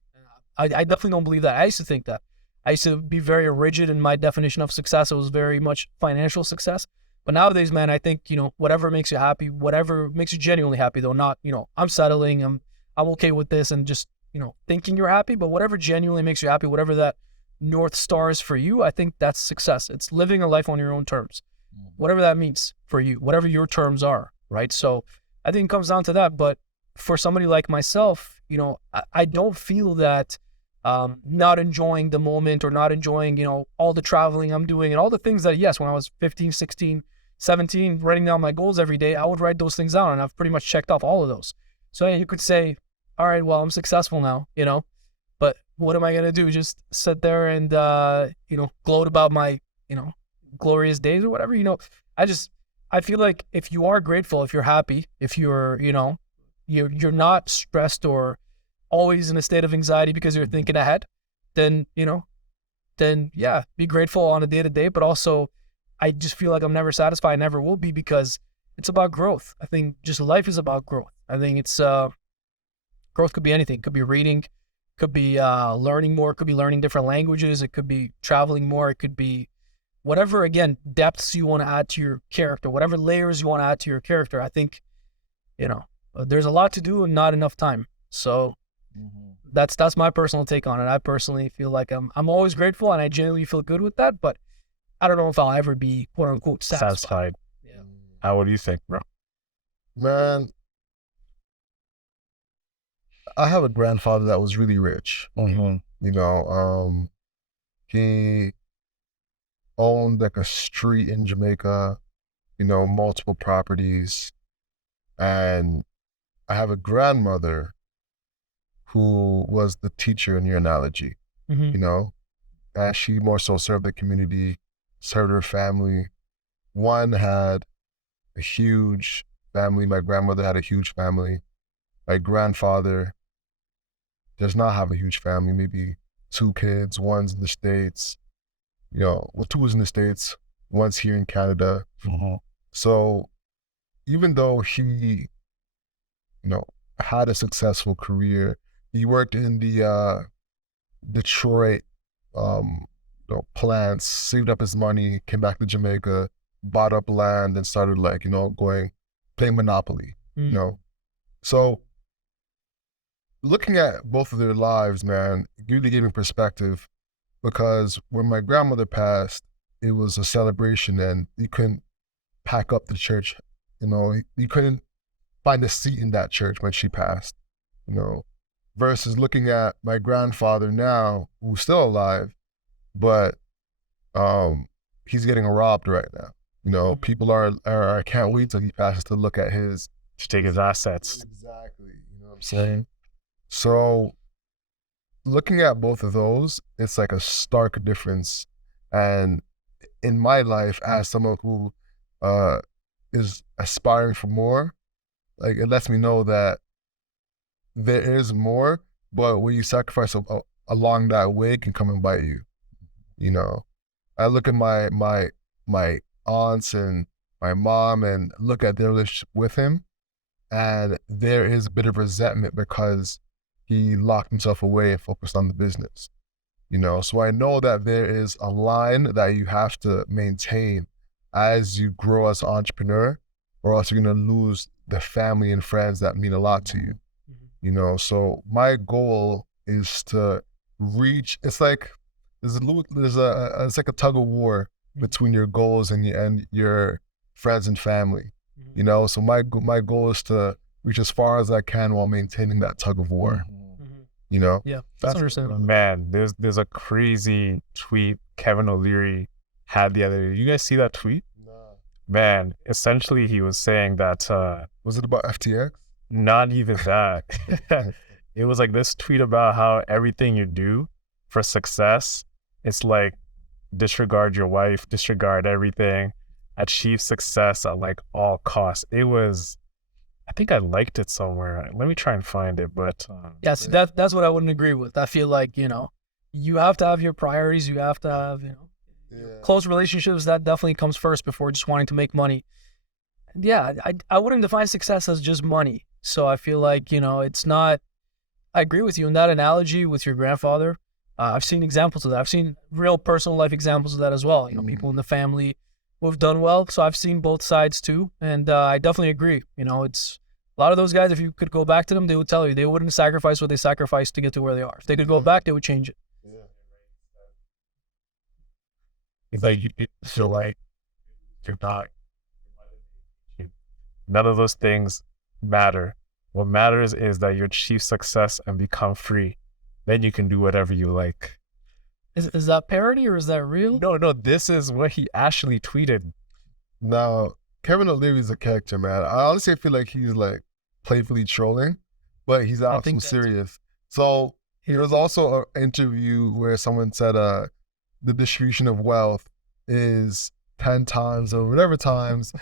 I definitely don't believe that. I used to think that. I used to be very rigid in my definition of success. It was very much financial success. But nowadays, man, I think, you know, whatever makes you happy, whatever makes you genuinely happy, though, not, you know, I'm settling, I'm okay with this and just, you know, thinking you're happy, but whatever genuinely makes you happy, whatever that North Star is for you, I think that's success. It's living a life on your own terms, whatever that means for you, whatever your terms are, right? So I think it comes down to that. But for somebody like myself, you know, I don't feel that not enjoying the moment or not enjoying, you know, all the traveling I'm doing and all the things that, yes, when I was 15, 16, 17, writing down my goals every day, I would write those things down and I've pretty much checked off all of those. So yeah, you could say, all right, well, I'm successful now, you know, but what am I going to do? Just sit there and, you know, gloat about my, you know, glorious days or whatever, you know. I feel like if you are grateful, if you're happy, if you're, you know, you're not stressed or always in a state of anxiety because you're thinking ahead, then, you know, then yeah, be grateful on a day-to-day. But also, I just feel like I'm never satisfied, never will be, because it's about growth. I think just life is about growth. I think it's growth could be anything. It could be reading, could be learning more, it could be learning different languages, it could be traveling more, it could be whatever, again, depths you want to add to your character, whatever layers you want to add to your character. I think, you know, there's a lot to do and not enough time. So that's my personal take on it. I personally feel like I'm always grateful and I genuinely feel good with that, but I don't know if I'll ever be quote unquote satisfied. Yeah. What do you think, bro? Man, I have a grandfather that was really rich. You know, he owned like a street in Jamaica, you know, multiple properties. And I have a grandmother who was the teacher in your analogy, you know, and she more so served the community, served her family. One had a huge family. My grandmother had a huge family. My grandfather does not have a huge family, maybe 2 kids, one's in the States, you know, well, 2 is in the States, one's here in Canada. So even though he, you know, had a successful career, he worked in the Detroit you know, plants, saved up his money, came back to Jamaica, bought up land and started like, you know, playing Monopoly, you know. So looking at both of their lives, man, really gave me perspective, because when my grandmother passed, it was a celebration and you couldn't pack up the church, you know, you couldn't find a seat in that church when she passed, you know, versus looking at my grandfather now, who's still alive, but he's getting robbed right now. You know, people are I can't wait till he passes to look at his, To take his assets. Exactly, you know what I'm saying? So looking at both of those, it's like a stark difference. And in my life, as someone who is aspiring for more, like it lets me know that there is more, but what you sacrifice along that way can come and bite you. You know, I look at my aunts and my mom and look at their relationship with him, and there is a bit of resentment because he locked himself away and focused on the business. You know, so I know that there is a line that you have to maintain as you grow as an entrepreneur, or else you're gonna lose the family and friends that mean a lot to you. You know, so my goal is to reach. It's like it's like a tug of war between your goals and your friends and family. You know, so my goal is to reach as far as I can while maintaining that tug of war. You know, Yeah, that's understandable. Man, there's a crazy tweet Kevin O'Leary had the other day. You guys see that tweet? No. Man, essentially he was saying that Was it about FTX? not even that. It was like this tweet about how everything you do for success, it's like disregard your wife, disregard everything, achieve success at like all costs. It was, I think I liked it somewhere. Let me try and find it. But Yeah, see, that's what I wouldn't agree with. I feel like, you have to have your priorities. You have to have, close relationships. That definitely comes first before just wanting to make money. Yeah, I wouldn't define success as just money. So I feel like, it's not, I agree with you in that analogy with your grandfather. I've seen examples of that. I've seen real personal life examples of that as well. People in the family who have done well. So I've seen both sides too. And I definitely agree. It's a lot of those guys, if you could go back to them, they would tell you they wouldn't sacrifice what they sacrificed to get to where they are. If they could go back, they would change it. it's like you feel like you're not, none of those things matter. What matters is that you achieve success and become free. Then you can do whatever you like. Is that parody or is that real? No, this is what he actually tweeted. Now, Kevin O'Leary is a character, man. I honestly feel like he's like playfully trolling, but he's also think that's- serious. So there was also an interview where someone said the distribution of wealth is 10 times or whatever times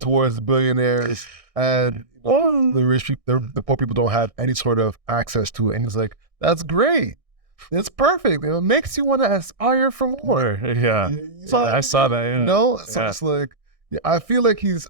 towards billionaires, and the rich people, the poor people don't have any sort of access to it. And he's like, that's great. It's perfect. It makes you want to aspire for more. Yeah. So, I saw that. Yeah. So Yeah. it's like, I feel like he's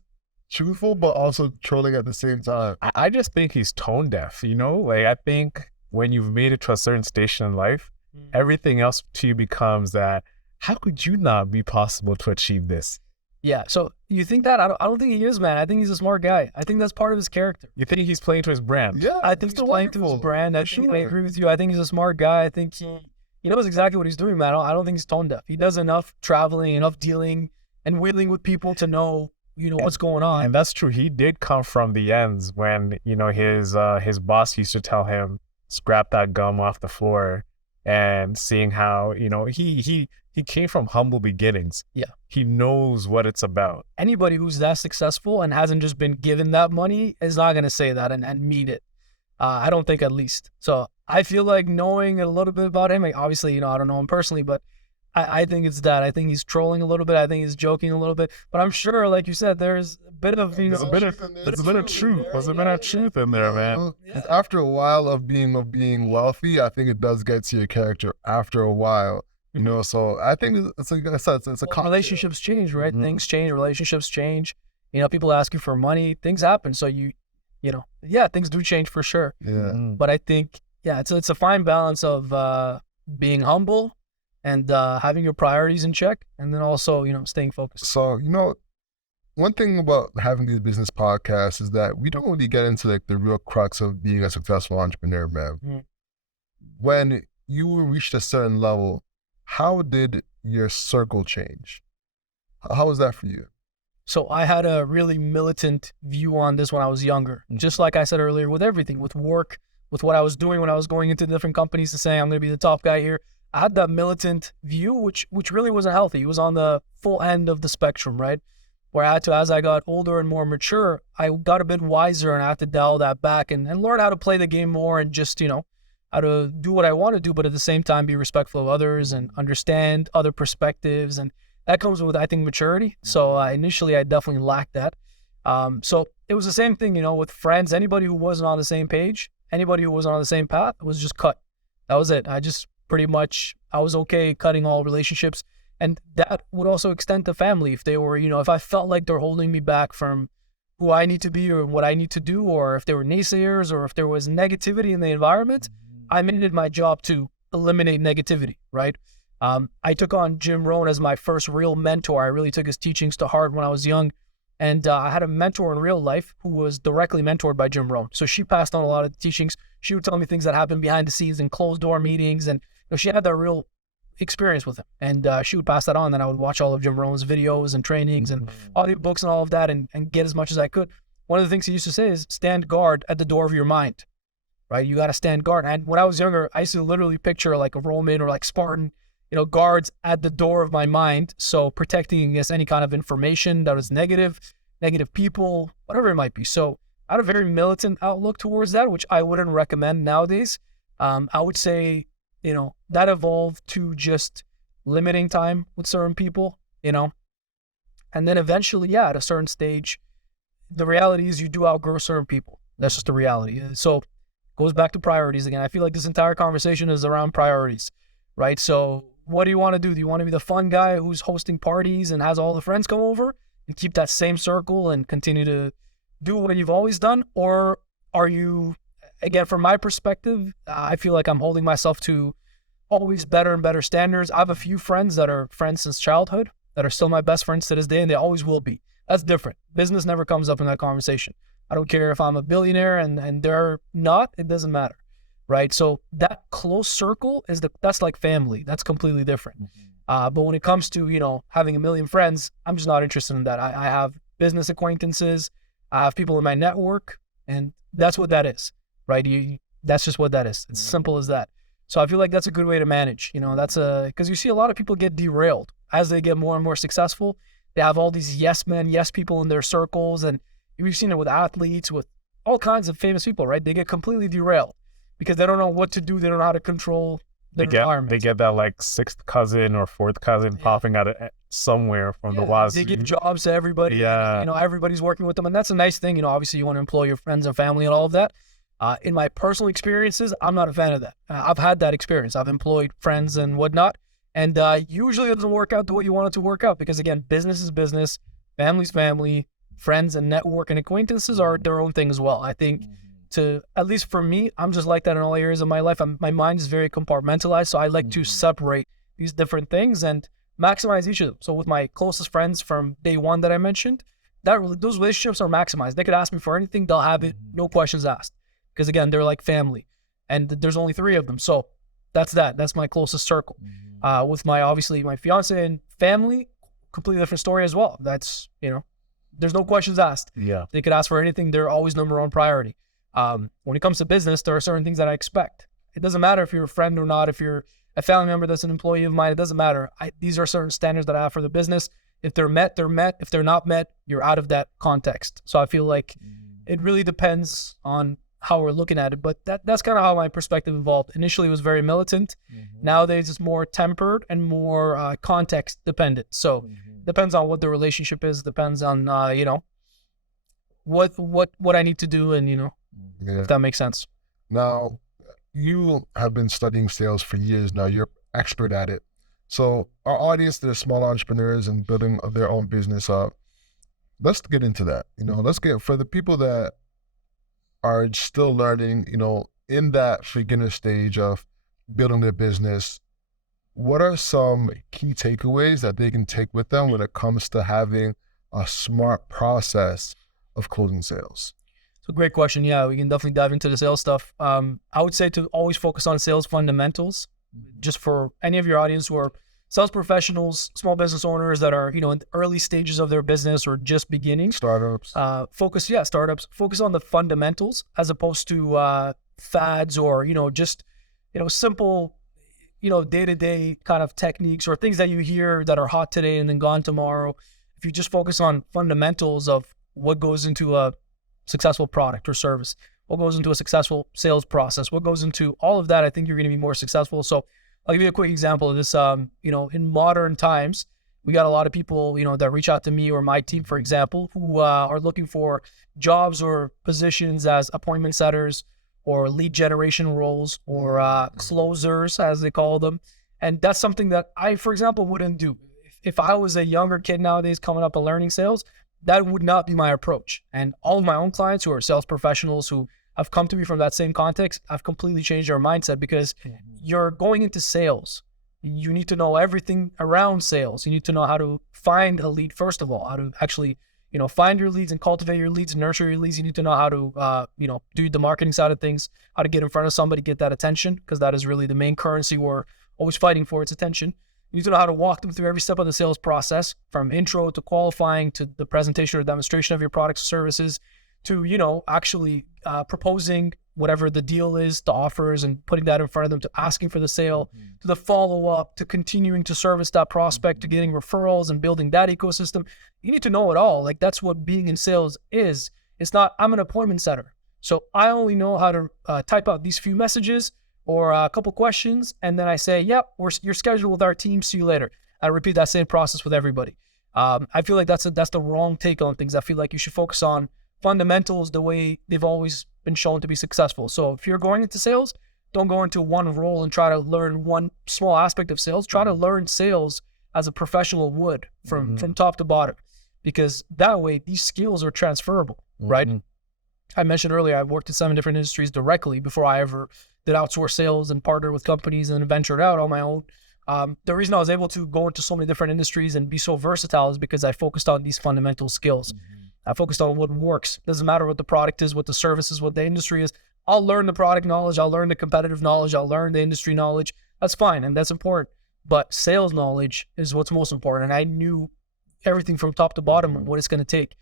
truthful, but also trolling at the same time. I just think he's tone deaf, Like, I think when you've made it to a certain station in life, everything else to you becomes that, how could you not be possible to achieve this? Yeah. So you think that? I don't think he is, man. I think he's a smart guy. I think that's part of his character. You think he's playing to his brand? Yeah, I think he's playing to his brand. I agree with you. I think he's a smart guy. I think he knows exactly what he's doing, man. I don't think he's tone deaf. He does enough traveling, enough dealing and wheeling with people to know, what's going on. And that's true. He did come from the ends when, his boss used to tell him, scrap that gum off the floor, and seeing how, he came from humble beginnings. Yeah. He knows what it's about. Anybody who's that successful and hasn't just been given that money is not going to say that and mean it. I don't think, at least. So I feel like knowing a little bit about him, obviously, I don't know him personally, but I think it's that. I think he's trolling a little bit. I think he's joking a little bit. But I'm sure, like you said, there's a bit of, There's a bit of truth. There's a bit of truth in there, man. After a while of being wealthy, I think it does get to your character after a while. So I think it's a relationships change, right? Mm-hmm. Things change, relationships change. People ask you for money, things happen. So things do change for sure. Yeah. But I think, it's a fine balance of being humble and having your priorities in check, and then also, staying focused. So, one thing about having these business podcasts is that we don't really get into like the real crux of being a successful entrepreneur, man. Mhm. When you reached a certain level, how did your circle change? How was that for you? So I had a really militant view on this when I was younger. Just like I said earlier, with everything, with work, with what I was doing when I was going into different companies to say I'm going to be the top guy here. I had that militant view, which really wasn't healthy. It was on the full end of the spectrum, right? Where I had to, as I got older and more mature, I got a bit wiser and I had to dial that back and learn how to play the game more and just, how to do what I want to do, but at the same time be respectful of others and understand other perspectives. And that comes with, I think, maturity. So initially, I definitely lacked that. So it was the same thing, with friends. Anybody who wasn't on the same page, anybody who wasn't on the same path was just cut. That was it. I just pretty much, I was okay cutting all relationships. And that would also extend to family. If they were, if I felt like they're holding me back from who I need to be or what I need to do, or if there were naysayers or if there was negativity in the environment, I made it my job to eliminate negativity, right? I took on Jim Rohn as my first real mentor. I really took his teachings to heart when I was young. And I had a mentor in real life who was directly mentored by Jim Rohn. So she passed on a lot of the teachings. She would tell me things that happened behind the scenes in closed door meetings. And she had that real experience with him. And she would pass that on. Then I would watch all of Jim Rohn's videos and trainings and audio books and all of that and get as much as I could. One of the things he used to say is stand guard at the door of your mind. Right? You got to stand guard. And when I was younger, I used to literally picture like a Roman or like Spartan, guards at the door of my mind. So protecting against any kind of information that was negative people, whatever it might be. So I had a very militant outlook towards that, which I wouldn't recommend nowadays. I would say, that evolved to just limiting time with certain people, And then eventually, yeah, at a certain stage, the reality is you do outgrow certain people. That's just the reality. So goes back to priorities again. I feel like this entire conversation is around priorities, right? So what do you want to do? Do you want to be the fun guy who's hosting parties and has all the friends come over and keep that same circle and continue to do what you've always done? Or are you, again, from my perspective, I feel like I'm holding myself to always better and better standards. I have a few friends that are friends since childhood that are still my best friends to this day, and they always will be. That's different. Business never comes up in that conversation. I don't care if I'm a billionaire and they're not, it doesn't matter, right? So that close circle that's like family. That's completely different. But when it comes to, having a million friends, I'm just not interested in that. I have business acquaintances, I have people in my network, and that's what that is, right? That's just what that is. It's simple as that. So I feel like that's a good way to manage, because you see a lot of people get derailed as they get more and more successful. They have all these yes men, yes people in their circles. And we've seen it with athletes, with all kinds of famous people, right? They get completely derailed because they don't know what to do. They don't know how to control their environment. They get that like sixth cousin or fourth cousin popping out of somewhere from the wazoo. They give jobs to everybody. Yeah. Everybody's working with them. And that's a nice thing. Obviously you want to employ your friends and family and all of that. In my personal experiences, I'm not a fan of that. I've had that experience. I've employed friends and whatnot. And usually it doesn't work out the way you want it to work out because, again, business is business, family's family, friends and network and acquaintances are their own thing as well. I think at least for me, I'm just like that in all areas of my life. My mind is very compartmentalized, so I like to separate these different things and maximize each of them. So with my closest friends from day one that I mentioned, those relationships are maximized. They could ask me for anything, they'll have it, no questions asked. Because again, they're like family, and there's only 3 of them. So that's my closest circle. With obviously my fiance and family, completely different story as well. That's, there's no questions asked. Yeah. They could ask for anything. They're always number one priority. When it comes to business, there are certain things that I expect. It doesn't matter if you're a friend or not, if you're a family member that's an employee of mine, it doesn't matter. These are certain standards that I have for the business. If they're met, they're met. If they're not met, you're out of that context. So I feel like it really depends on how we're looking at it, but that's kind of how my perspective evolved. Initially, it was very militant. Nowadays, it's more tempered and more context dependent. So depends on what the relationship is. Depends on what I need to do, and if that makes sense. Now, you have been studying sales for years now. You're expert at it. So our audience, they're small entrepreneurs and building their own business up. Let's get into that. Let's get for the people that are still learning, in that beginner stage of building their business, what are some key takeaways that they can take with them when it comes to having a smart process of closing sales? So great question. Yeah, we can definitely dive into the sales stuff. I would say to always focus on sales fundamentals, just for any of your audience who are sales professionals, small business owners that are, in the early stages of their business or just beginning. Startups. Startups. Focus on the fundamentals as opposed to fads or, just, simple, day-to-day kind of techniques or things that you hear that are hot today and then gone tomorrow. If you just focus on fundamentals of what goes into a successful product or service, what goes into a successful sales process, what goes into all of that, I think you're going to be more successful. So I'll give you a quick example of this. In modern times, we got a lot of people, that reach out to me or my team, for example, who are looking for jobs or positions as appointment setters or lead generation roles or closers, as they call them. And that's something that I, for example, wouldn't do. If I was a younger kid nowadays coming up and learning sales, that would not be my approach. And all of my own clients who are sales professionals who have come to me from that same context, I've completely changed their mindset because you're going into sales. You need to know everything around sales. You need to know how to find a lead, first of all, how to actually, find your leads and cultivate your leads, nurture your leads. You need to know how to, do the marketing side of things, how to get in front of somebody, get that attention, because that is really the main currency we're always fighting for, it's attention. You need to know how to walk them through every step of the sales process, from intro to qualifying to the presentation or demonstration of your products or services to, actually proposing whatever the deal is, the offers, and putting that in front of them, to asking for the sale, to the follow-up, to continuing to service that prospect, to getting referrals and building that ecosystem. You need to know it all. Like, that's what being in sales is. It's not, I'm an appointment setter, so I only know how to type out these few messages or a couple questions, and then I say, yep, you're scheduled with our team, see you later. I repeat that same process with everybody. I feel like that's the wrong take on things. I feel like you should focus on fundamentals the way they've always been shown to be successful. So if you're going into sales, don't go into one role and try to learn one small aspect of sales. Try to learn sales as a professional would from top to bottom, because that way these skills are transferable, right? I mentioned earlier, I've worked in 7 different industries directly before I ever did outsource sales and partner with companies and ventured out on my own. The reason I was able to go into so many different industries and be so versatile is because I focused on these fundamental skills. I focused on what works. Doesn't matter what the product is, what the service is, what the industry is. I'll learn the product knowledge. I'll learn the competitive knowledge. I'll learn the industry knowledge. That's fine, and that's important. But sales knowledge is what's most important. And I knew everything from top to bottom of what it's going to take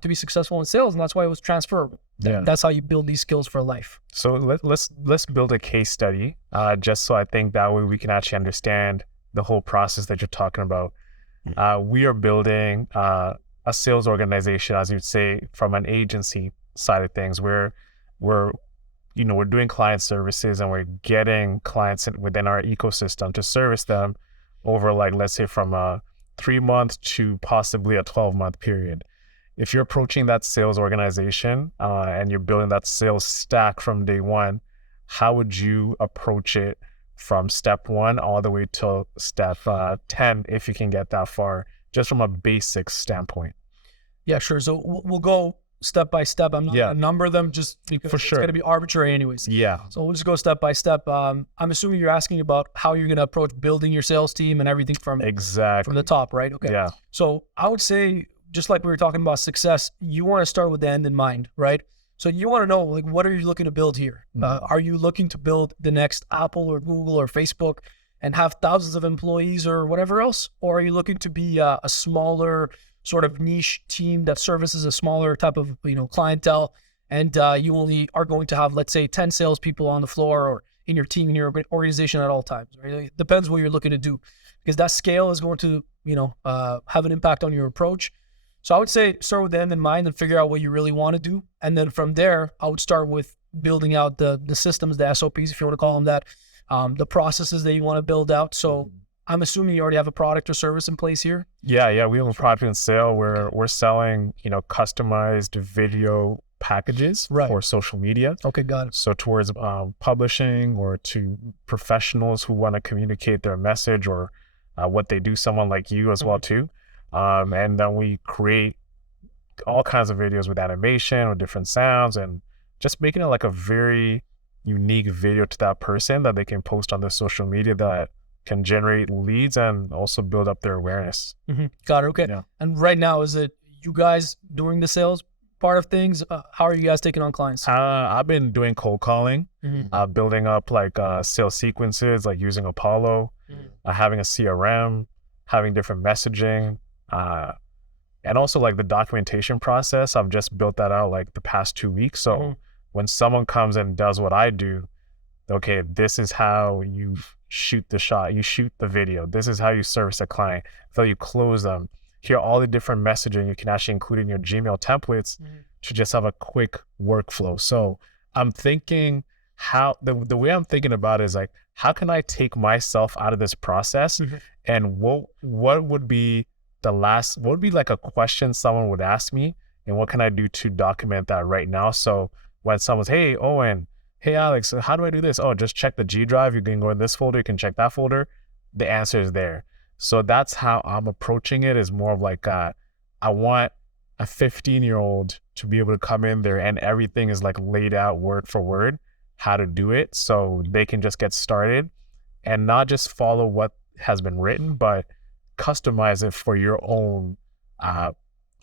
to be successful in sales, and that's why it was transferable. Yeah. That's how you build these skills for life. So let's build a case study, just so I think that way we can actually understand the whole process that you're talking about. We are building a sales organization, as you'd say, from an agency side of things, where we're doing client services and we're getting clients within our ecosystem to service them over, like, let's say from a 3-month to possibly a 12-month period. If you're approaching that sales organization and you're building that sales stack from day one, how would you approach it from step 1 all the way to step 10, if you can get that far, just from a basic standpoint? Yeah, sure. So we'll go step by step. I'm not going to number them just because it's going to be arbitrary anyways. Yeah. So we'll just go step by step. I'm assuming you're asking about how you're going to approach building your sales team and everything from the top, right? Okay. Yeah. So I would say, just like we were talking about success, you want to start with the end in mind, right? So you want to know, like, what are you looking to build here? Are you looking to build the next Apple or Google or Facebook and have thousands of employees or whatever else? Or are you looking to be a smaller sort of niche team that services a smaller type of clientele, and you only are going to have, let's say, 10 salespeople on the floor or in your team, in your organization at all times, right? It depends what you're looking to do, because that scale is going to have an impact on your approach. So I would say start with the end in mind and figure out what you really want to do. And then from there, I would start with building out the systems, the SOPs, if you want to call them that, the processes that you want to build out. So I'm assuming you already have a product or service in place here. Yeah, we have a product in sale where we're selling, customized video packages for social media. Okay, got it. So towards publishing, or to professionals who want to communicate their message or what they do, someone like you as well too. And then we create all kinds of videos with animation, with different sounds, and just making it like a very unique video to that person that they can post on their social media that can generate leads and also build up their awareness. Got it. Okay. Yeah. And right now, is it you guys doing the sales part of things? How are you guys taking on clients? I've been doing cold calling, building up like sales sequences, like using Apollo, having a CRM, having different messaging, and also like the documentation process. I've just built that out like the past 2 weeks. So when someone comes and does what I do, okay, this is how you shoot the shot, you shoot the video, this is how you service a client, so you close them. Here are all the different messaging you can actually include in your Gmail templates to just have a quick workflow. So I'm thinking how the way I'm thinking about it is like, how can I take myself out of this process, and what would be like a question someone would ask me, and what can I do to document that right now? So when someone's, hey Owen, hey Alex, how do I do this? Oh, just check the G drive. You can go in this folder, you can check that folder. The answer is there. So that's how I'm approaching it, is more of like, I want a 15-year-old to be able to come in there and everything is like laid out word for word, how to do it, so they can just get started and not just follow what has been written, but customize it for your own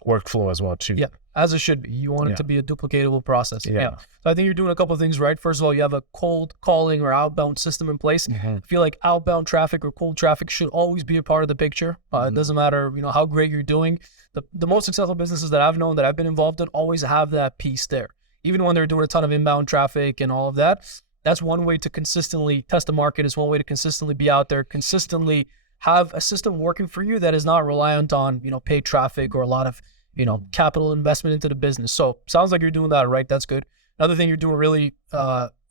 workflow as well too. Yeah, as it should be. You want it to be a duplicatable process. Yeah. So I think you're doing a couple of things right. First of all, you have a cold calling or outbound system in place. I feel like outbound traffic or cold traffic should always be a part of the picture. It doesn't matter, how great you're doing. The most successful businesses that I've known, that I've been involved in, always have that piece there. Even when they're doing a ton of inbound traffic and all of that, that's one way to consistently test the market. Is one way to consistently be out there, consistently have a system working for you that is not reliant on, paid traffic or a lot of, capital investment into the business. So sounds like you're doing that right. That's good. Another thing you're doing really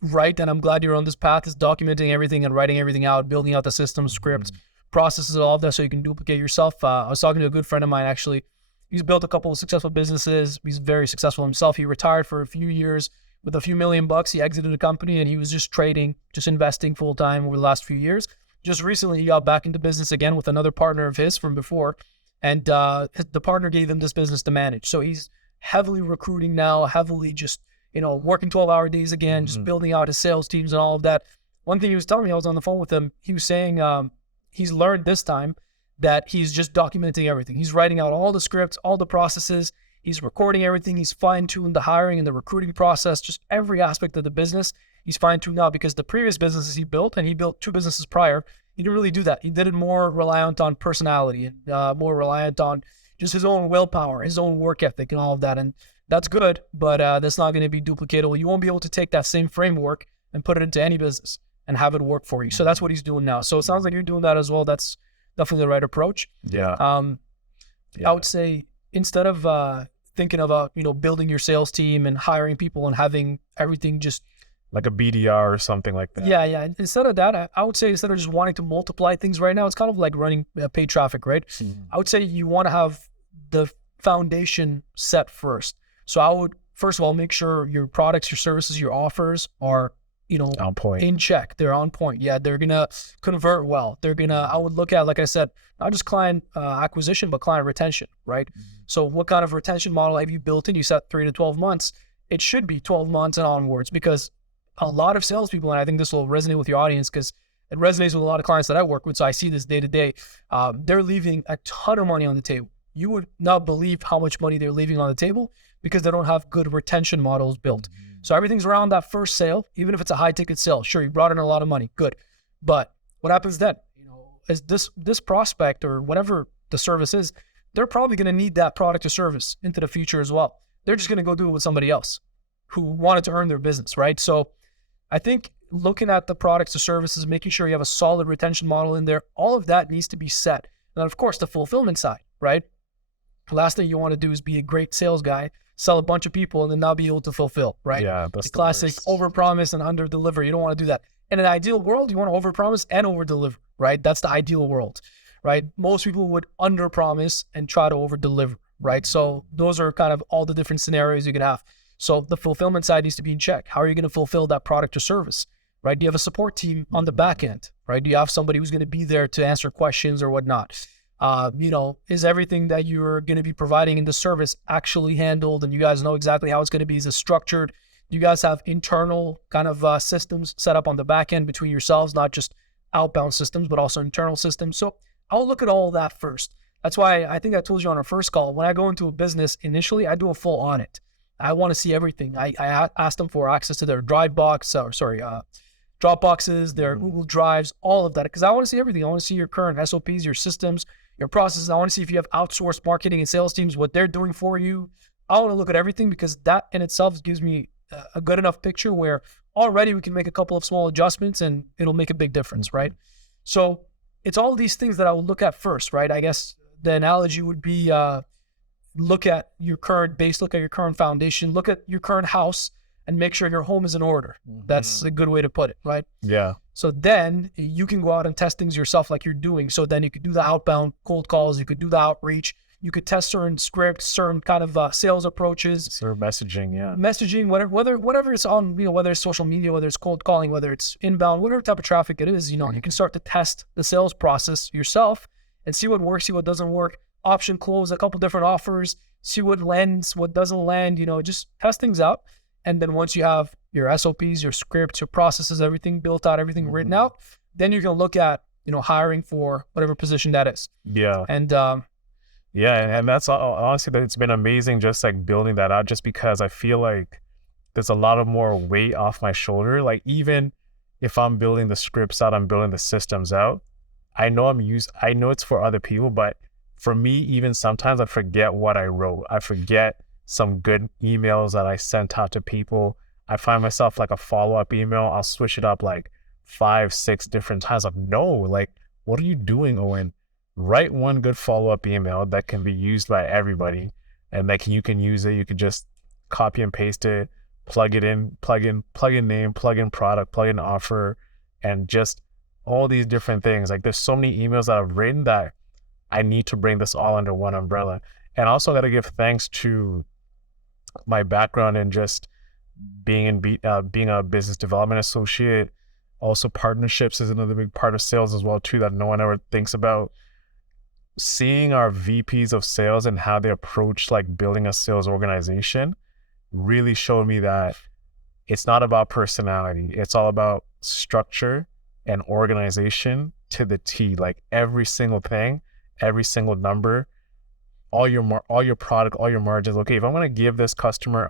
right, and I'm glad you're on this path, is documenting everything and writing everything out, building out the system, scripts, processes, all of that, so you can duplicate yourself. I was talking to a good friend of mine, actually. He's built a couple of successful businesses. He's very successful himself. He retired for a few years with a few $1,000,000. He exited the company and he was just trading, just investing full time over the last few years. Just recently, he got back into business again with another partner of his from before. And the partner gave him this business to manage. So he's heavily recruiting now, heavily just, working 12-hour days again, just building out his sales teams and all of that. One thing he was telling me, I was on the phone with him, he was saying he's learned this time that he's just documenting everything. He's writing out all the scripts, all the processes. He's recording everything. He's fine-tuned the hiring and the recruiting process, just every aspect of the business. He's fine-tuned now because the previous businesses he built, and he built 2 businesses prior, he didn't really do that. He did it more reliant on personality and more reliant on just his own willpower, his own work ethic and all of that. And that's good, but that's not going to be duplicatable. You won't be able to take that same framework and put it into any business and have it work for you. So that's what he's doing now. So it sounds like you're doing that as well. That's definitely the right approach. Yeah. I would say instead of thinking about, building your sales team and hiring people and having everything just like a BDR or something like that. Yeah. Instead of that, I would say instead of just wanting to multiply things right now, it's kind of like running paid traffic, right? I would say you want to have the foundation set first. So I would, first of all, make sure your products, your services, your offers are, on point, in check. They're on point. Yeah, they're going to convert well. I would look at, like I said, not just client acquisition, but client retention, right? So what kind of retention model have you built in? You set 3 to 12 months. It should be 12 months and onwards, because a lot of salespeople, and I think this will resonate with your audience because it resonates with a lot of clients that I work with, so I see this day to day, they're leaving a ton of money on the table. You would not believe how much money they're leaving on the table because they don't have good retention models built. So everything's around that first sale, even if it's a high ticket sale. Sure, you brought in a lot of money, good. But what happens then? Is this prospect or whatever the service is, they're probably going to need that product or service into the future as well. They're just going to go do it with somebody else who wanted to earn their business, right? So I think looking at the products or services, making sure you have a solid retention model in there, all of that needs to be set. And of course, the fulfillment side, right? The last thing you want to do is be a great sales guy, sell a bunch of people, and then not be able to fulfill, right? Yeah, that's the classic overpromise and underdeliver. You don't want to do that. In an ideal world, you want to overpromise and overdeliver, right? That's the ideal world, right? Most people would underpromise and try to overdeliver, right? So those are kind of all the different scenarios you can have. So the fulfillment side needs to be in check. How are you going to fulfill that product or service, right? Do you have a support team on the back end, right? Do you have somebody who's going to be there to answer questions or whatnot? Is everything that you're going to be providing in the service actually handled and you guys know exactly how it's going to be? Is it structured? Do you guys have internal kind of systems set up on the back end between yourselves, not just outbound systems, but also internal systems? So I'll look at all that first. That's why I think I told you on our first call, when I go into a business initially, I do a full audit. I want to see everything. I ask them for access to their Dropboxes, their Google Drives, all of that, because I want to see everything. I want to see your current SOPs, your systems, your processes. I want to see if you have outsourced marketing and sales teams, what they're doing for you. I want to look at everything because that in itself gives me a good enough picture where already we can make a couple of small adjustments and it'll make a big difference, right? So it's all these things that I would look at first, right? I guess the analogy would be look at your current base, look at your current foundation, look at your current house and make sure your home is in order. That's a good way to put it, right? Yeah. So then you can go out and test things yourself like you're doing. So then you could do the outbound cold calls, you could do the outreach, you could test certain scripts, certain kind of sales approaches. Sort of messaging, yeah. Messaging, whatever it's on, whether it's social media, whether it's cold calling, whether it's inbound, whatever type of traffic it is, you can start to test the sales process yourself and see what works, see what doesn't work. Option close a couple different offers, see what lands, what doesn't land, just test things out. And then once you have your SOPs, your scripts, your processes, everything built out, everything written out, then you can look at, hiring for whatever position that is. Yeah. And and that's honestly, it's been amazing just like building that out, just because I feel like there's a lot of more weight off my shoulder. Like even if I'm building the scripts out, I'm building the systems out, I know it's for other people, but for me, even sometimes I forget what I wrote. I forget some good emails that I sent out to people. I find myself like a follow-up email, I'll switch it up like 5-6 different times. Like, no, like, what are you doing, Owen? Write one good follow-up email that can be used by everybody, and like you can use it. You can just copy and paste it, plug in name, plug in product, plug in offer, and just all these different things. Like there's so many emails that I've written that I need to bring this all under one umbrella. And also got to give thanks to my background in just being a business development associate. Also partnerships is another big part of sales as well too, that no one ever thinks about. Seeing our VPs of sales and how they approach like building a sales organization really showed me that it's not about personality. It's all about structure and organization to the T. Like every single thing, every single number, all your product, all your margins. Okay, if I'm gonna give this customer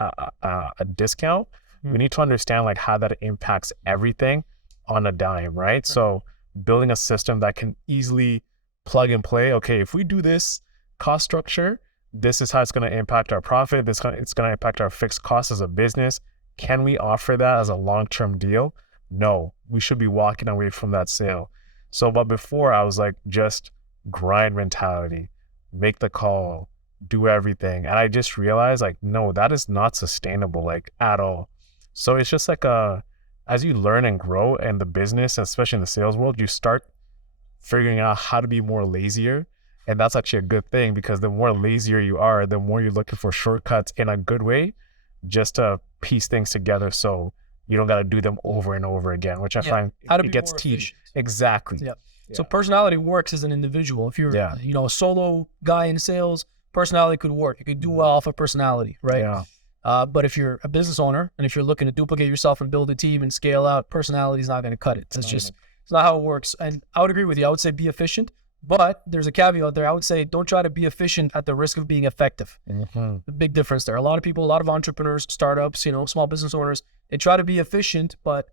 a discount, we need to understand like how that impacts everything on a dime, right? So building a system that can easily plug and play. Okay, if we do this cost structure, this is how it's going to impact our profit. It's going to impact our fixed costs as a business. Can we offer that as a long-term deal? No, we should be walking away from that sale. So, but before I was like, just grind mentality, make the call, do everything. And I just realized like, no, that is not sustainable, like at all. So it's just like as you learn and grow in the business, especially in the sales world, you start figuring out how to be more lazier. And that's actually a good thing, because the more lazier you are, the more you're looking for shortcuts in a good way, just to piece things together so you don't got to do them over and over again, which I find it gets tedious. Exactly. Yeah. So personality works as an individual. If you're a solo guy in sales, personality could work. You could do well off of personality, right? Yeah. But if you're a business owner and if you're looking to duplicate yourself and build a team and scale out, personality is not going to cut it. It's not how it works. And I would agree with you. I would say be efficient, but there's a caveat there. I would say don't try to be efficient at the risk of being effective. The big difference there. A lot of people, a lot of entrepreneurs, startups, small business owners, they try to be efficient, but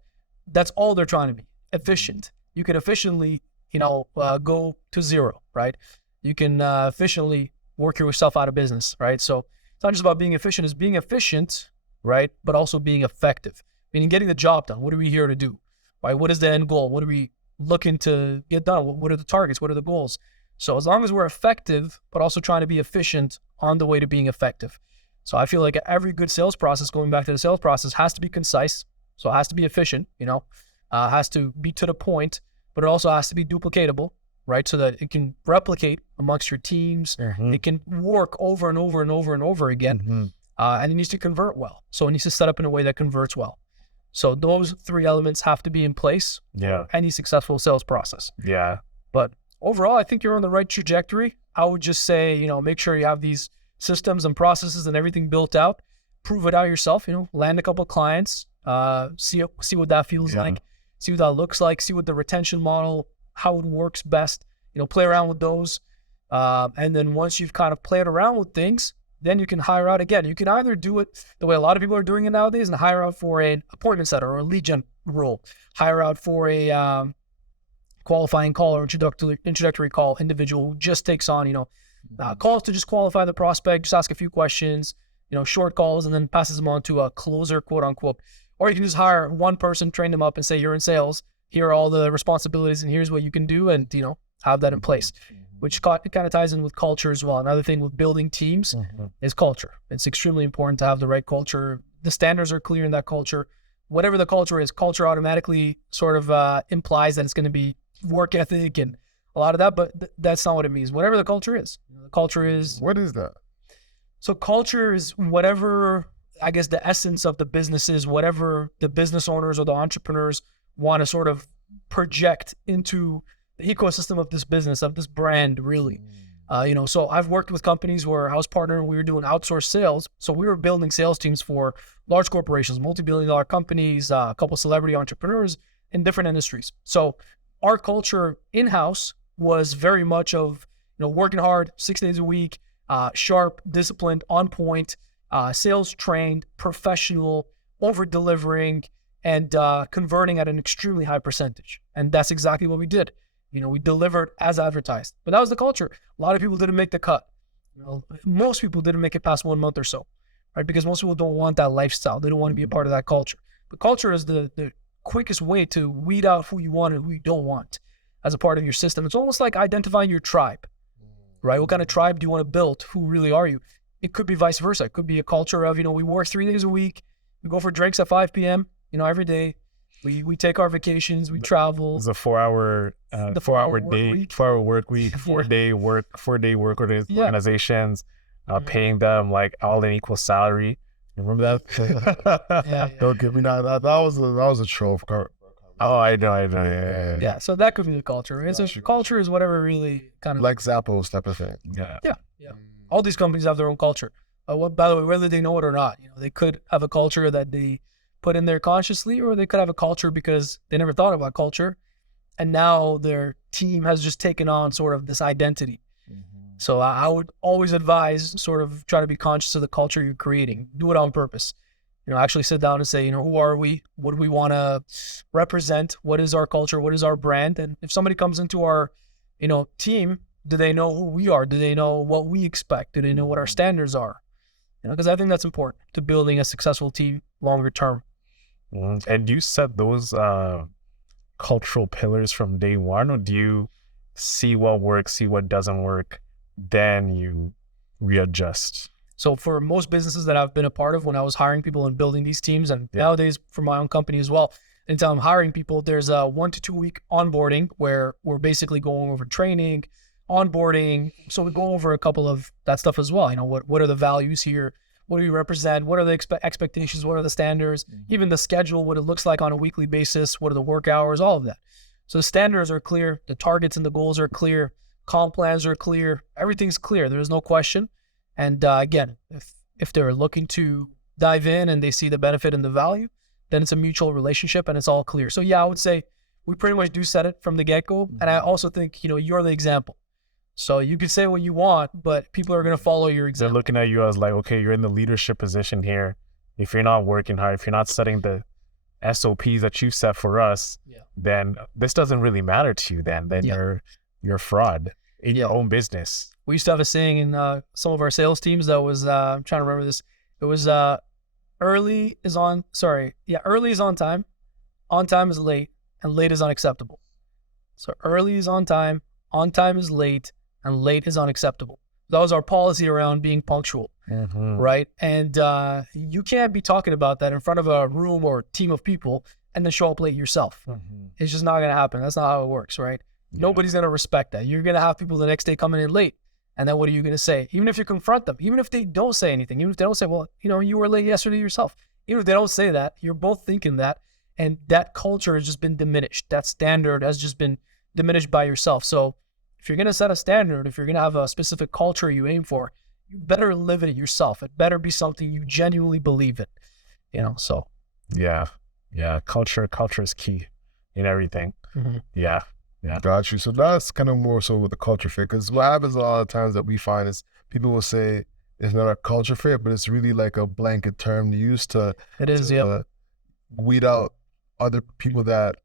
that's all they're trying to be, efficient. You can efficiently, go to zero, right? You can efficiently work yourself out of business, right? So it's not just about being efficient, it's being efficient, right? But also being effective, meaning getting the job done. What are we here to do? Right? What is the end goal? What are we looking to get done? What are the targets? What are the goals? So as long as we're effective, but also trying to be efficient on the way to being effective. So I feel like every good sales process, going back to the sales process, has to be concise. So it has to be efficient, has to be to the point, but it also has to be duplicatable, right? So that it can replicate amongst your teams. It can work over and over and over and over again. And it needs to convert well. So it needs to set up in a way that converts well. So those three elements have to be in place for any successful sales process. Yeah. But overall, I think you're on the right trajectory. I would just say, make sure you have these systems and processes and everything built out. Prove it out yourself, land a couple of clients, see what that feels like, see what that looks like, see what the retention model, how it works best, play around with those. And then once you've kind of played around with things, then you can hire out again. You can either do it the way a lot of people are doing it nowadays and hire out for an appointment setter or a lead gen role, hire out for a qualifying call or introductory call individual who just takes on, calls to just qualify the prospect, just ask a few questions, short calls, and then passes them on to a closer, quote unquote. Or you can just hire one person, train them up and say, you're in sales, here are all the responsibilities and here's what you can do, and, have that in place. Which kind of ties in with culture as well. Another thing with building teams is culture. It's extremely important to have the right culture. The standards are clear in that culture. Whatever the culture is, culture automatically sort of implies that it's going to be work ethic and a lot of that, but that's not what it means. Whatever the culture is. The culture is... What is that? So culture is whatever, I guess, the essence of the business is, whatever the business owners or the entrepreneurs want to sort of project into the ecosystem of this business, of this brand, really. So I've worked with companies where I was partnering, we were doing outsourced sales. So we were building sales teams for large corporations, multi-billion-dollar companies, a couple celebrity entrepreneurs in different industries. So our culture in-house was very much of, working hard 6 days a week, sharp, disciplined, on point, sales trained, professional, over-delivering, and converting at an extremely high percentage. And that's exactly what we did. We delivered as advertised, but that was the culture. A lot of people didn't make the cut. Most people didn't make it past 1 month or so, right? Because most people don't want that lifestyle. They don't want to be a part of that culture. But culture is the quickest way to weed out who you want and who you don't want as a part of your system. It's almost like identifying your tribe, right? What kind of tribe do you want to build? Who really are you? It could be vice versa. It could be a culture of, we work 3 days a week. We go for drinks at 5 p.m., every day. We take our vacations, we travel. It's a 4-hour, The 4-hour work day, week. 4-hour work week, 4-day work organizations, paying them like all in equal salary. Remember that? Yeah. Don't give me that was a troll. Oh, I know. Yeah. Yeah, so that could be the culture. Right? So culture is whatever really kind of Like Zappos type of thing. Yeah. Yeah. All these companies have their own culture. By the way, whether they know it or not, they could have a culture that they put in there consciously, or they could have a culture because they never thought about culture, and now their team has just taken on sort of this identity. So I would always advise sort of try to be conscious of the culture you're creating. Do it on purpose. Actually sit down and say, who are we? What do we want to represent? What is our culture? What is our brand? And if somebody comes into our, team, do they know who we are? Do they know what we expect? Do they know what our standards are? Because I think that's important to building a successful team longer term. And do you set those cultural pillars from day one, or do you see what works, see what doesn't work, then you readjust? So for most businesses that I've been a part of, when I was hiring people and building these teams, and nowadays for my own company as well, anytime I'm hiring people, there's a 1 to 2 week onboarding where we're basically going over training, onboarding. So we go over a couple of that stuff as well. What are the values here? What do we represent? What are the expectations? What are the standards? Even the schedule, what it looks like on a weekly basis, what are the work hours, all of that. So the standards are clear. The targets and the goals are clear. Comp plans are clear. Everything's clear. There's no question. And again, if they're looking to dive in and they see the benefit and the value, then it's a mutual relationship and it's all clear. So yeah, I would say we pretty much do set it from the get-go. And I also think, you're the example. So you can say what you want, but people are going to follow your They're example. looking at you as like, okay, you're in the leadership position here. If you're not working hard, if you're not setting the SOPs that you set for us, then this doesn't really matter to you. Then you're a fraud in your own business. We used to have a saying in some of our sales teams that was, I'm trying to remember this. It was early is on time is late, and late is unacceptable. So early is on time is late, and late is unacceptable. That was our policy around being punctual, right? And you can't be talking about that in front of a room or team of people and then show up late yourself. It's just not going to happen. That's not how it works, right? Nobody's going to respect that. You're going to have people the next day coming in late. And then what are you going to say? Even if you confront them, even if they don't say anything, even if they don't say, well, you were late yesterday yourself. Even if they don't say that, you're both thinking that. And that culture has just been diminished. That standard has just been diminished by yourself. So if you're going to set a standard, if you're going to have a specific culture you aim for, you better live it yourself. It better be something you genuinely believe in, so. Yeah. Culture is key in everything. Yeah. Got you. So that's kind of more so with the culture fit, because what happens a lot of times that we find is people will say it's not a culture fit, but it's really like a blanket term used to weed out other people that,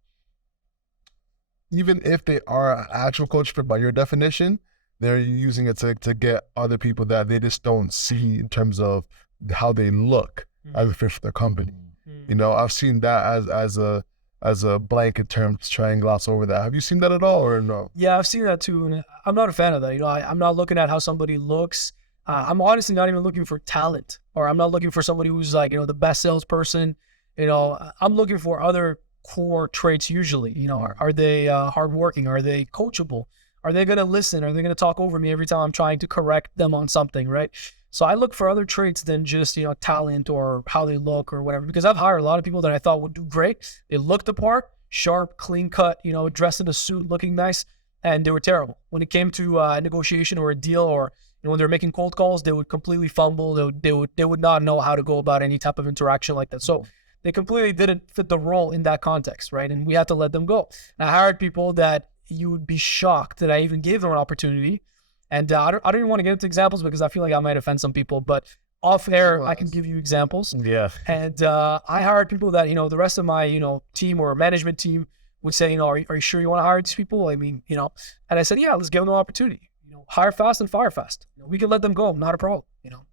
even if they are an actual culture fit by your definition, they're using it to get other people that they just don't see in terms of how they look as a fit for their company. I've seen that as a blanket term to try and gloss over that. Have you seen that at all, or no? Yeah, I've seen that too, and I'm not a fan of that. I'm not looking at how somebody looks. I'm honestly not even looking for talent, or I'm not looking for somebody who's like, the best salesperson. I'm looking for other core traits usually. Are they hardworking? Are they coachable? Are they going to listen? Are they going to talk over me every time I'm trying to correct them on something, right? So I look for other traits than just, talent or how they look or whatever, because I've hired a lot of people that I thought would do great. They looked the part, sharp, clean cut, dressed in a suit, looking nice, and they were terrible. When it came to a negotiation or a deal, or when they were making cold calls, they would completely fumble. They would not know how to go about any type of interaction like that. So they completely didn't fit the role in that context, right? And we had to let them go. And I hired people that you would be shocked that I even gave them an opportunity. And I don't even want to get into examples because I feel like I might offend some people, but off air, I can give you examples. Yeah. And I hired people that, the rest of my, team or management team would say, are you sure you want to hire these people? I mean, and I said, yeah, let's give them an opportunity. Hire fast and fire fast. We can let them go. Not a problem.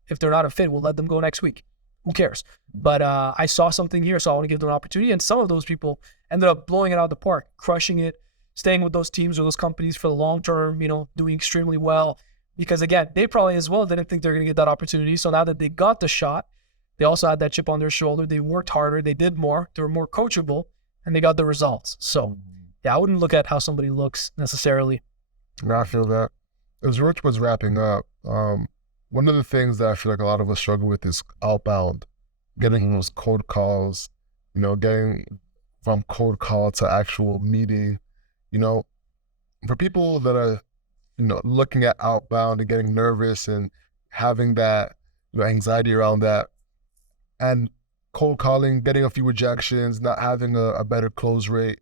If they're not a fit, we'll let them go next week. Who cares? But I saw something here, so I want to give them an opportunity. And some of those people ended up blowing it out of the park, crushing it, staying with those teams or those companies for the long term, doing extremely well. Because again, they probably as well didn't think they're going to get that opportunity. So now that they got the shot, they also had that chip on their shoulder. They worked harder. They did more. They were more coachable. and they got the results. So yeah, I wouldn't look at how somebody looks necessarily. I feel that. As Rich was wrapping up, one of the things that I feel like a lot of us struggle with is outbound, getting those cold calls, getting from cold call to actual meeting. For people that are, looking at outbound and getting nervous and having that, anxiety around that, and cold calling, getting a few rejections, not having a better close rate,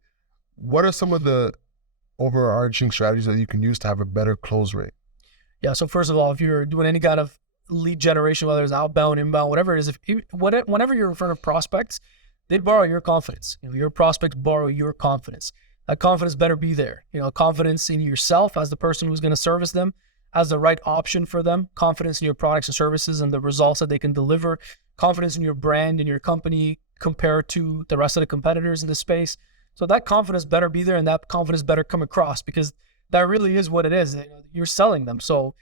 what are some of the overarching strategies that you can use to have a better close rate? Yeah. So first of all, if you're doing any kind of lead generation, whether it's outbound, inbound, whatever it is, whenever you're in front of prospects, they borrow your confidence. Your prospects borrow your confidence. That confidence better be there. Confidence in yourself as the person who's going to service them, as the right option for them, confidence in your products and services and the results that they can deliver, confidence in your brand and your company compared to the rest of the competitors in the space. So that confidence better be there, and that confidence better come across, because that really is what it is. You're selling them. So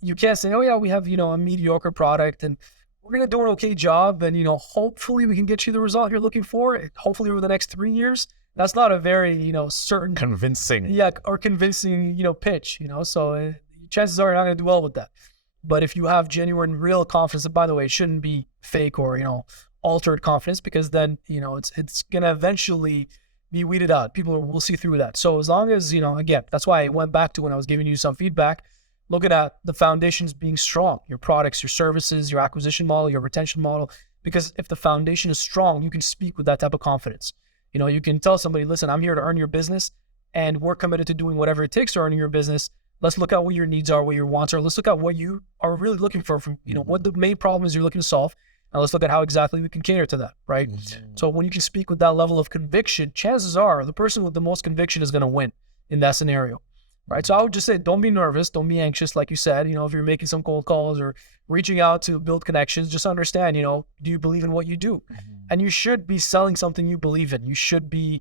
you can't say, oh yeah, we have a mediocre product and we're going to do an okay job, and hopefully we can get you the result you're looking for, hopefully over the next 3 years. That's not a very certain convincing convincing pitch. So chances are you're not going to do well with that. But if you have genuine, real confidence, and by the way, it shouldn't be fake or altered confidence, because then it's going to eventually be weeded out. People will see through that. So as long as again, that's why I went back to when I was giving you some feedback, looking at the foundations being strong, your products, your services, your acquisition model, your retention model. Because if the foundation is strong, you can speak with that type of confidence. You can tell somebody, listen, I'm here to earn your business, and we're committed to doing whatever it takes to earn your business. Let's look at what your needs are, what your wants are. Let's look at what you are really looking for from, what the main problem is you're looking to solve. And let's look at how exactly we can cater to that, right? So when you can speak with that level of conviction, chances are the person with the most conviction is going to win in that scenario, right? So I would just say, don't be nervous. Don't be anxious. Like you said, if you're making some cold calls or reaching out to build connections, just understand, do you believe in what you do? And you should be selling something you believe in. You should be,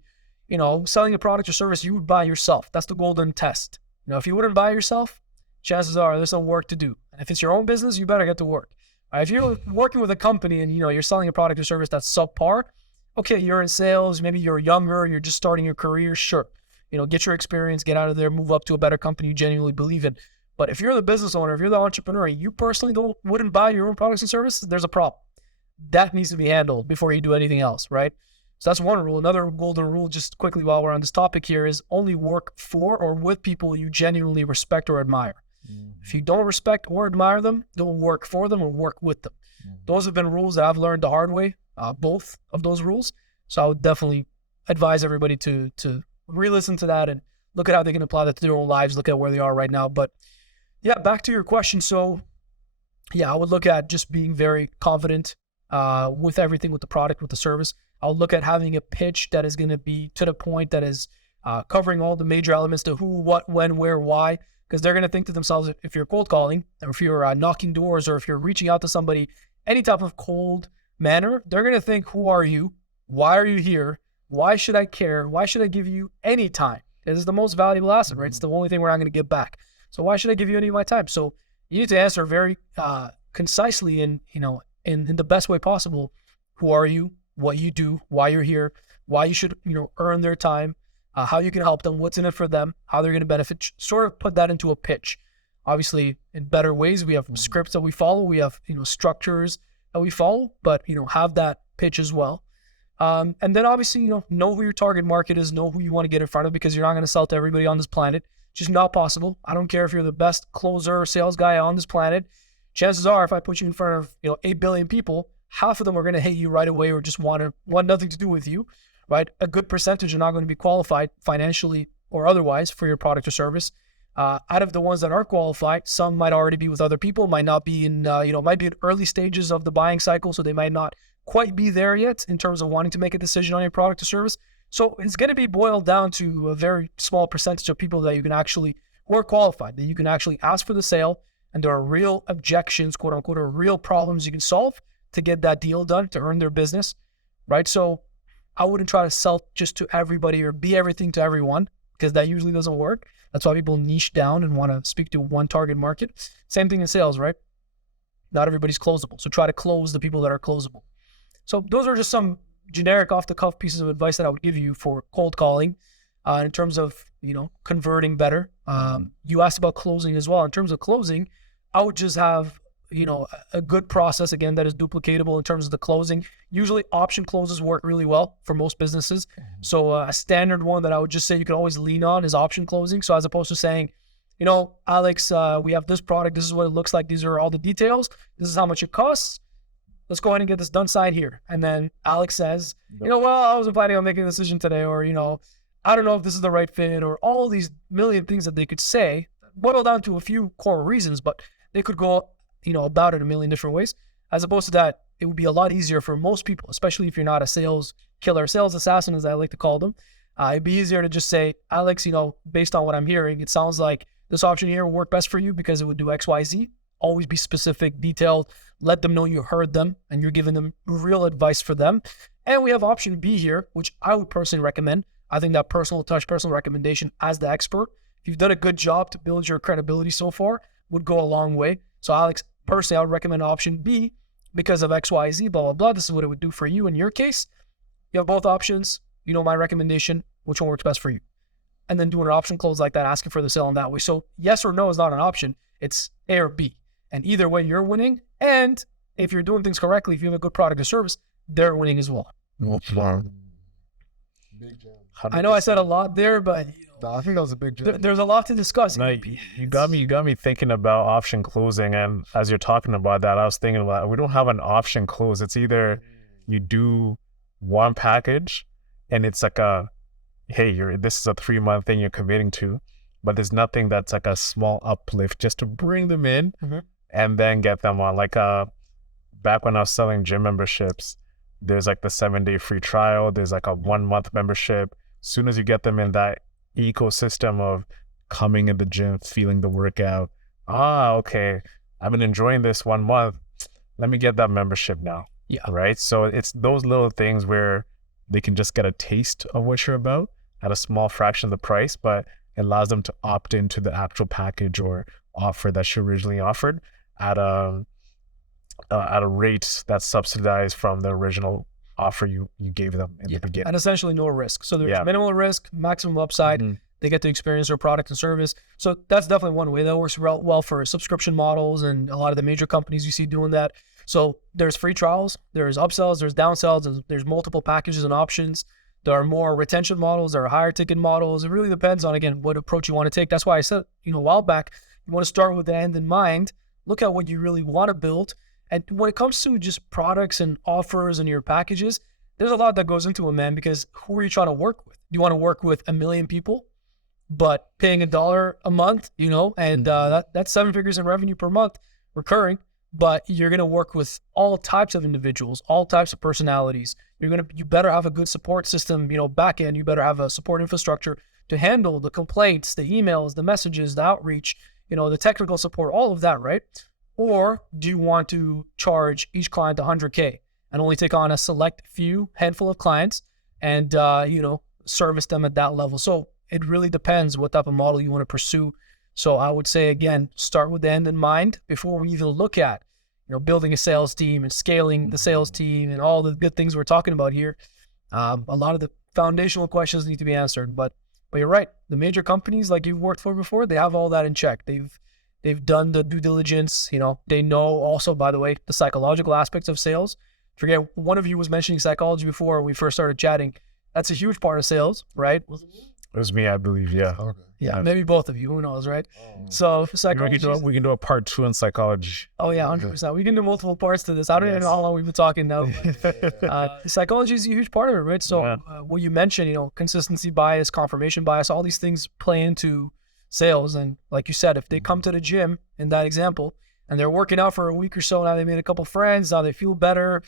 selling a product or service you would buy yourself. That's the golden test. If you wouldn't buy yourself, chances are there's some work to do. And if it's your own business, you better get to work. If you're working with a company and you're selling a product or service that's subpar, okay, you're in sales, maybe you're younger, you're just starting your career, sure. Get your experience, get out of there, move up to a better company you genuinely believe in. But if you're the business owner, if you're the entrepreneur, you personally wouldn't buy your own products and services, there's a problem. That needs to be handled before you do anything else, right? So that's one rule. Another golden rule, just quickly while we're on this topic here, is only work for or with people you genuinely respect or admire. If you don't respect or admire them, don't work for them or work with them. Those have been rules that I've learned the hard way, both of those rules. So I would definitely advise everybody to re-listen to that and look at how they can apply that to their own lives, look at where they are right now. But yeah, back to your question. So yeah, I would look at just being very confident with everything, with the product, with the service. I'll look at having a pitch that is going to be to the point, that is covering all the major elements to who, what, when, where, why. Because they're going to think to themselves, if you're cold calling, or if you're knocking doors, or if you're reaching out to somebody, any type of cold manner, they're going to think, who are you? Why are you here? Why should I care? Why should I give you any time? It's the most valuable asset, right? It's the only thing we're not going to give back. So why should I give you any of my time? So you need to answer very concisely and, in the best way possible. Who are you? What you do? Why you're here? Why you should, earn their time? How you can help them, what's in it for them, how they're going to benefit, sort of put that into a pitch. Obviously, in better ways, we have scripts that we follow, we have, structures that we follow, but, have that pitch as well. And then obviously, know who your target market is, know who you want to get in front of, because you're not going to sell to everybody on this planet. It's just not possible. I don't care if you're the best closer or sales guy on this planet. Chances are, if I put you in front of, 8 billion people, half of them are going to hate you right away or just want nothing to do with you. Right? A good percentage are not going to be qualified financially or otherwise for your product or service. Out of the ones that are qualified, some might already be with other people, might not be in, might be in early stages of the buying cycle, so they might not quite be there yet in terms of wanting to make a decision on your product or service. So it's going to be boiled down to a very small percentage of people that you can actually, who are qualified, that you can actually ask for the sale, and there are real objections, quote unquote, or real problems you can solve to get that deal done, to earn their business, right? So I wouldn't try to sell just to everybody or be everything to everyone, because that usually doesn't work. That's why people niche down and want to speak to one target market. Same thing in sales, right? Not everybody's closable. So try to close the people that are closable. So those are just some generic off the cuff pieces of advice that I would give you for cold calling, in terms of, converting better. You asked about closing as well. In terms of closing, I would just have, a good process again that is duplicatable in terms of the closing. Usually option closes work really well for most businesses. So a standard one that I would just say you can always lean on is option closing. So as opposed to saying, Alex, we have this product. This is what it looks like. These are all the details. This is how much it costs. Let's go ahead and get this done side here. And then Alex says, well, I wasn't planning on making a decision today, or, I don't know if this is the right fit, or all these million things that they could say, boil down to a few core reasons, but they could go, about it a million different ways. As opposed to that, it would be a lot easier for most people, especially if you're not a sales killer, sales assassin, as I like to call them. It'd be easier to just say, Alex, based on what I'm hearing, it sounds like this option here will work best for you because it would do X, Y, Z. Always be specific, detailed, let them know you heard them and you're giving them real advice for them. And we have option B here, which I would personally recommend. I think that personal touch, personal recommendation as the expert, if you've done a good job to build your credibility so far, would go a long way. So Alex, personally, I would recommend option B because of X, Y, Z, blah, blah, blah. This is what it would do for you in your case. You have both options. My recommendation, which one works best for you? And then doing an option close like that, asking for the sale in that way. So yes or no is not an option. It's A or B. And either way, you're winning. And if you're doing things correctly, if you have a good product or service, they're winning as well. Wow. I know I said a lot there, but I think that was a big jump. there's a lot to discuss. No, you got me thinking about option closing. And as you're talking about that, I was thinking about, we don't have an option close. It's either you do one package and it's like this is a 3-month thing you're committing to, but there's nothing that's like a small uplift just to bring them in and then get them on. Like back when I was selling gym memberships, there's like the 7-day free trial. There's like a 1-month membership. As soon as you get them in that ecosystem of coming in the gym, feeling the workout, okay, I've been enjoying this 1 month. Let me get that membership now. Yeah. Right. So it's those little things where they can just get a taste of what you're about at a small fraction of the price, but it allows them to opt into the actual package or offer that you originally offered at a rate that's subsidized from the original offer you gave them in the beginning. And essentially no risk. So there's minimal risk, maximum upside. They get to experience their product and service. So that's definitely one way that works well for subscription models, and a lot of the major companies you see doing that. So there's free trials, there's upsells, there's downsells, there's multiple packages and options. There are more retention models, there are higher ticket models. It really depends on, again, what approach you want to take. That's why I said, a while back, you want to start with the end in mind, look at what you really want to build. And when it comes to just products and offers and your packages, there's a lot that goes into it, man, because who are you trying to work with? Do you want to work with 1 million people, but paying $1 a month, and that's 7 figures in revenue per month recurring, but you're going to work with all types of individuals, all types of personalities. You better have a good support system, back end. You better have a support infrastructure to handle the complaints, the emails, the messages, the outreach, the technical support, all of that, right? Or do you want to charge each client $100K and only take on a select handful of clients and, service them at that level? So it really depends what type of model you want to pursue. So I would say, again, start with the end in mind before we even look at, building a sales team and scaling the sales team and all the good things we're talking about here. A lot of the foundational questions need to be answered, but you're right. The major companies like you've worked for before, they have all that in check. They've done the due diligence. They know also, by the way, the psychological aspects of sales. Forget, one of you was mentioning psychology before we first started chatting. That's a huge part of sales, right? It was me, I believe. Yeah. Okay. Yeah, maybe both of you. Who knows, right? So psychology. We can do a part 2 on psychology. Oh yeah, 100%. We can do multiple parts to this. I don't even know how long we've been talking now. Psychology is a huge part of it, right? So what you mentioned, consistency bias, confirmation bias, all these things play into sales. And like you said, if they come to the gym in that example and they're working out for a week or so, now they made a couple friends, now they feel better.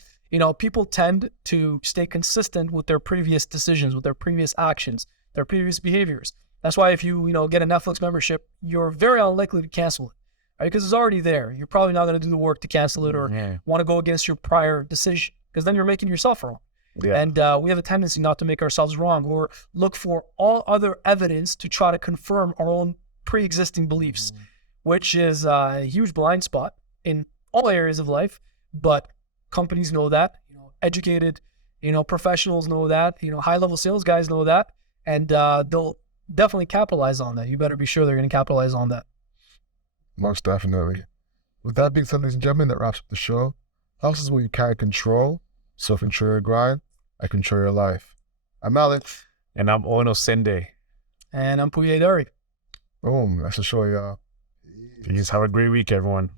People tend to stay consistent with their previous decisions, with their previous actions, their previous behaviors. That's why if you, get a Netflix membership, you're very unlikely to cancel it, right? Because it's already there. You're probably not going to do the work to cancel it or want to go against your prior decision, because then you're making yourself wrong. Yeah. And we have a tendency not to make ourselves wrong or look for all other evidence to try to confirm our own pre-existing beliefs, which is a huge blind spot in all areas of life. But companies know that, educated, Professionals know that. High-level sales guys know that, and they'll definitely capitalize on that. You better be sure they're going to capitalize on that. Most definitely. With that being said, ladies and gentlemen, that wraps up the show. House is what you can't control. So control your grind. I control your life. I'm Alex. And I'm Ono Sende. And I'm Pouya Hadairi. Boom. That's the show, y'all. Peace. Have a great week, everyone.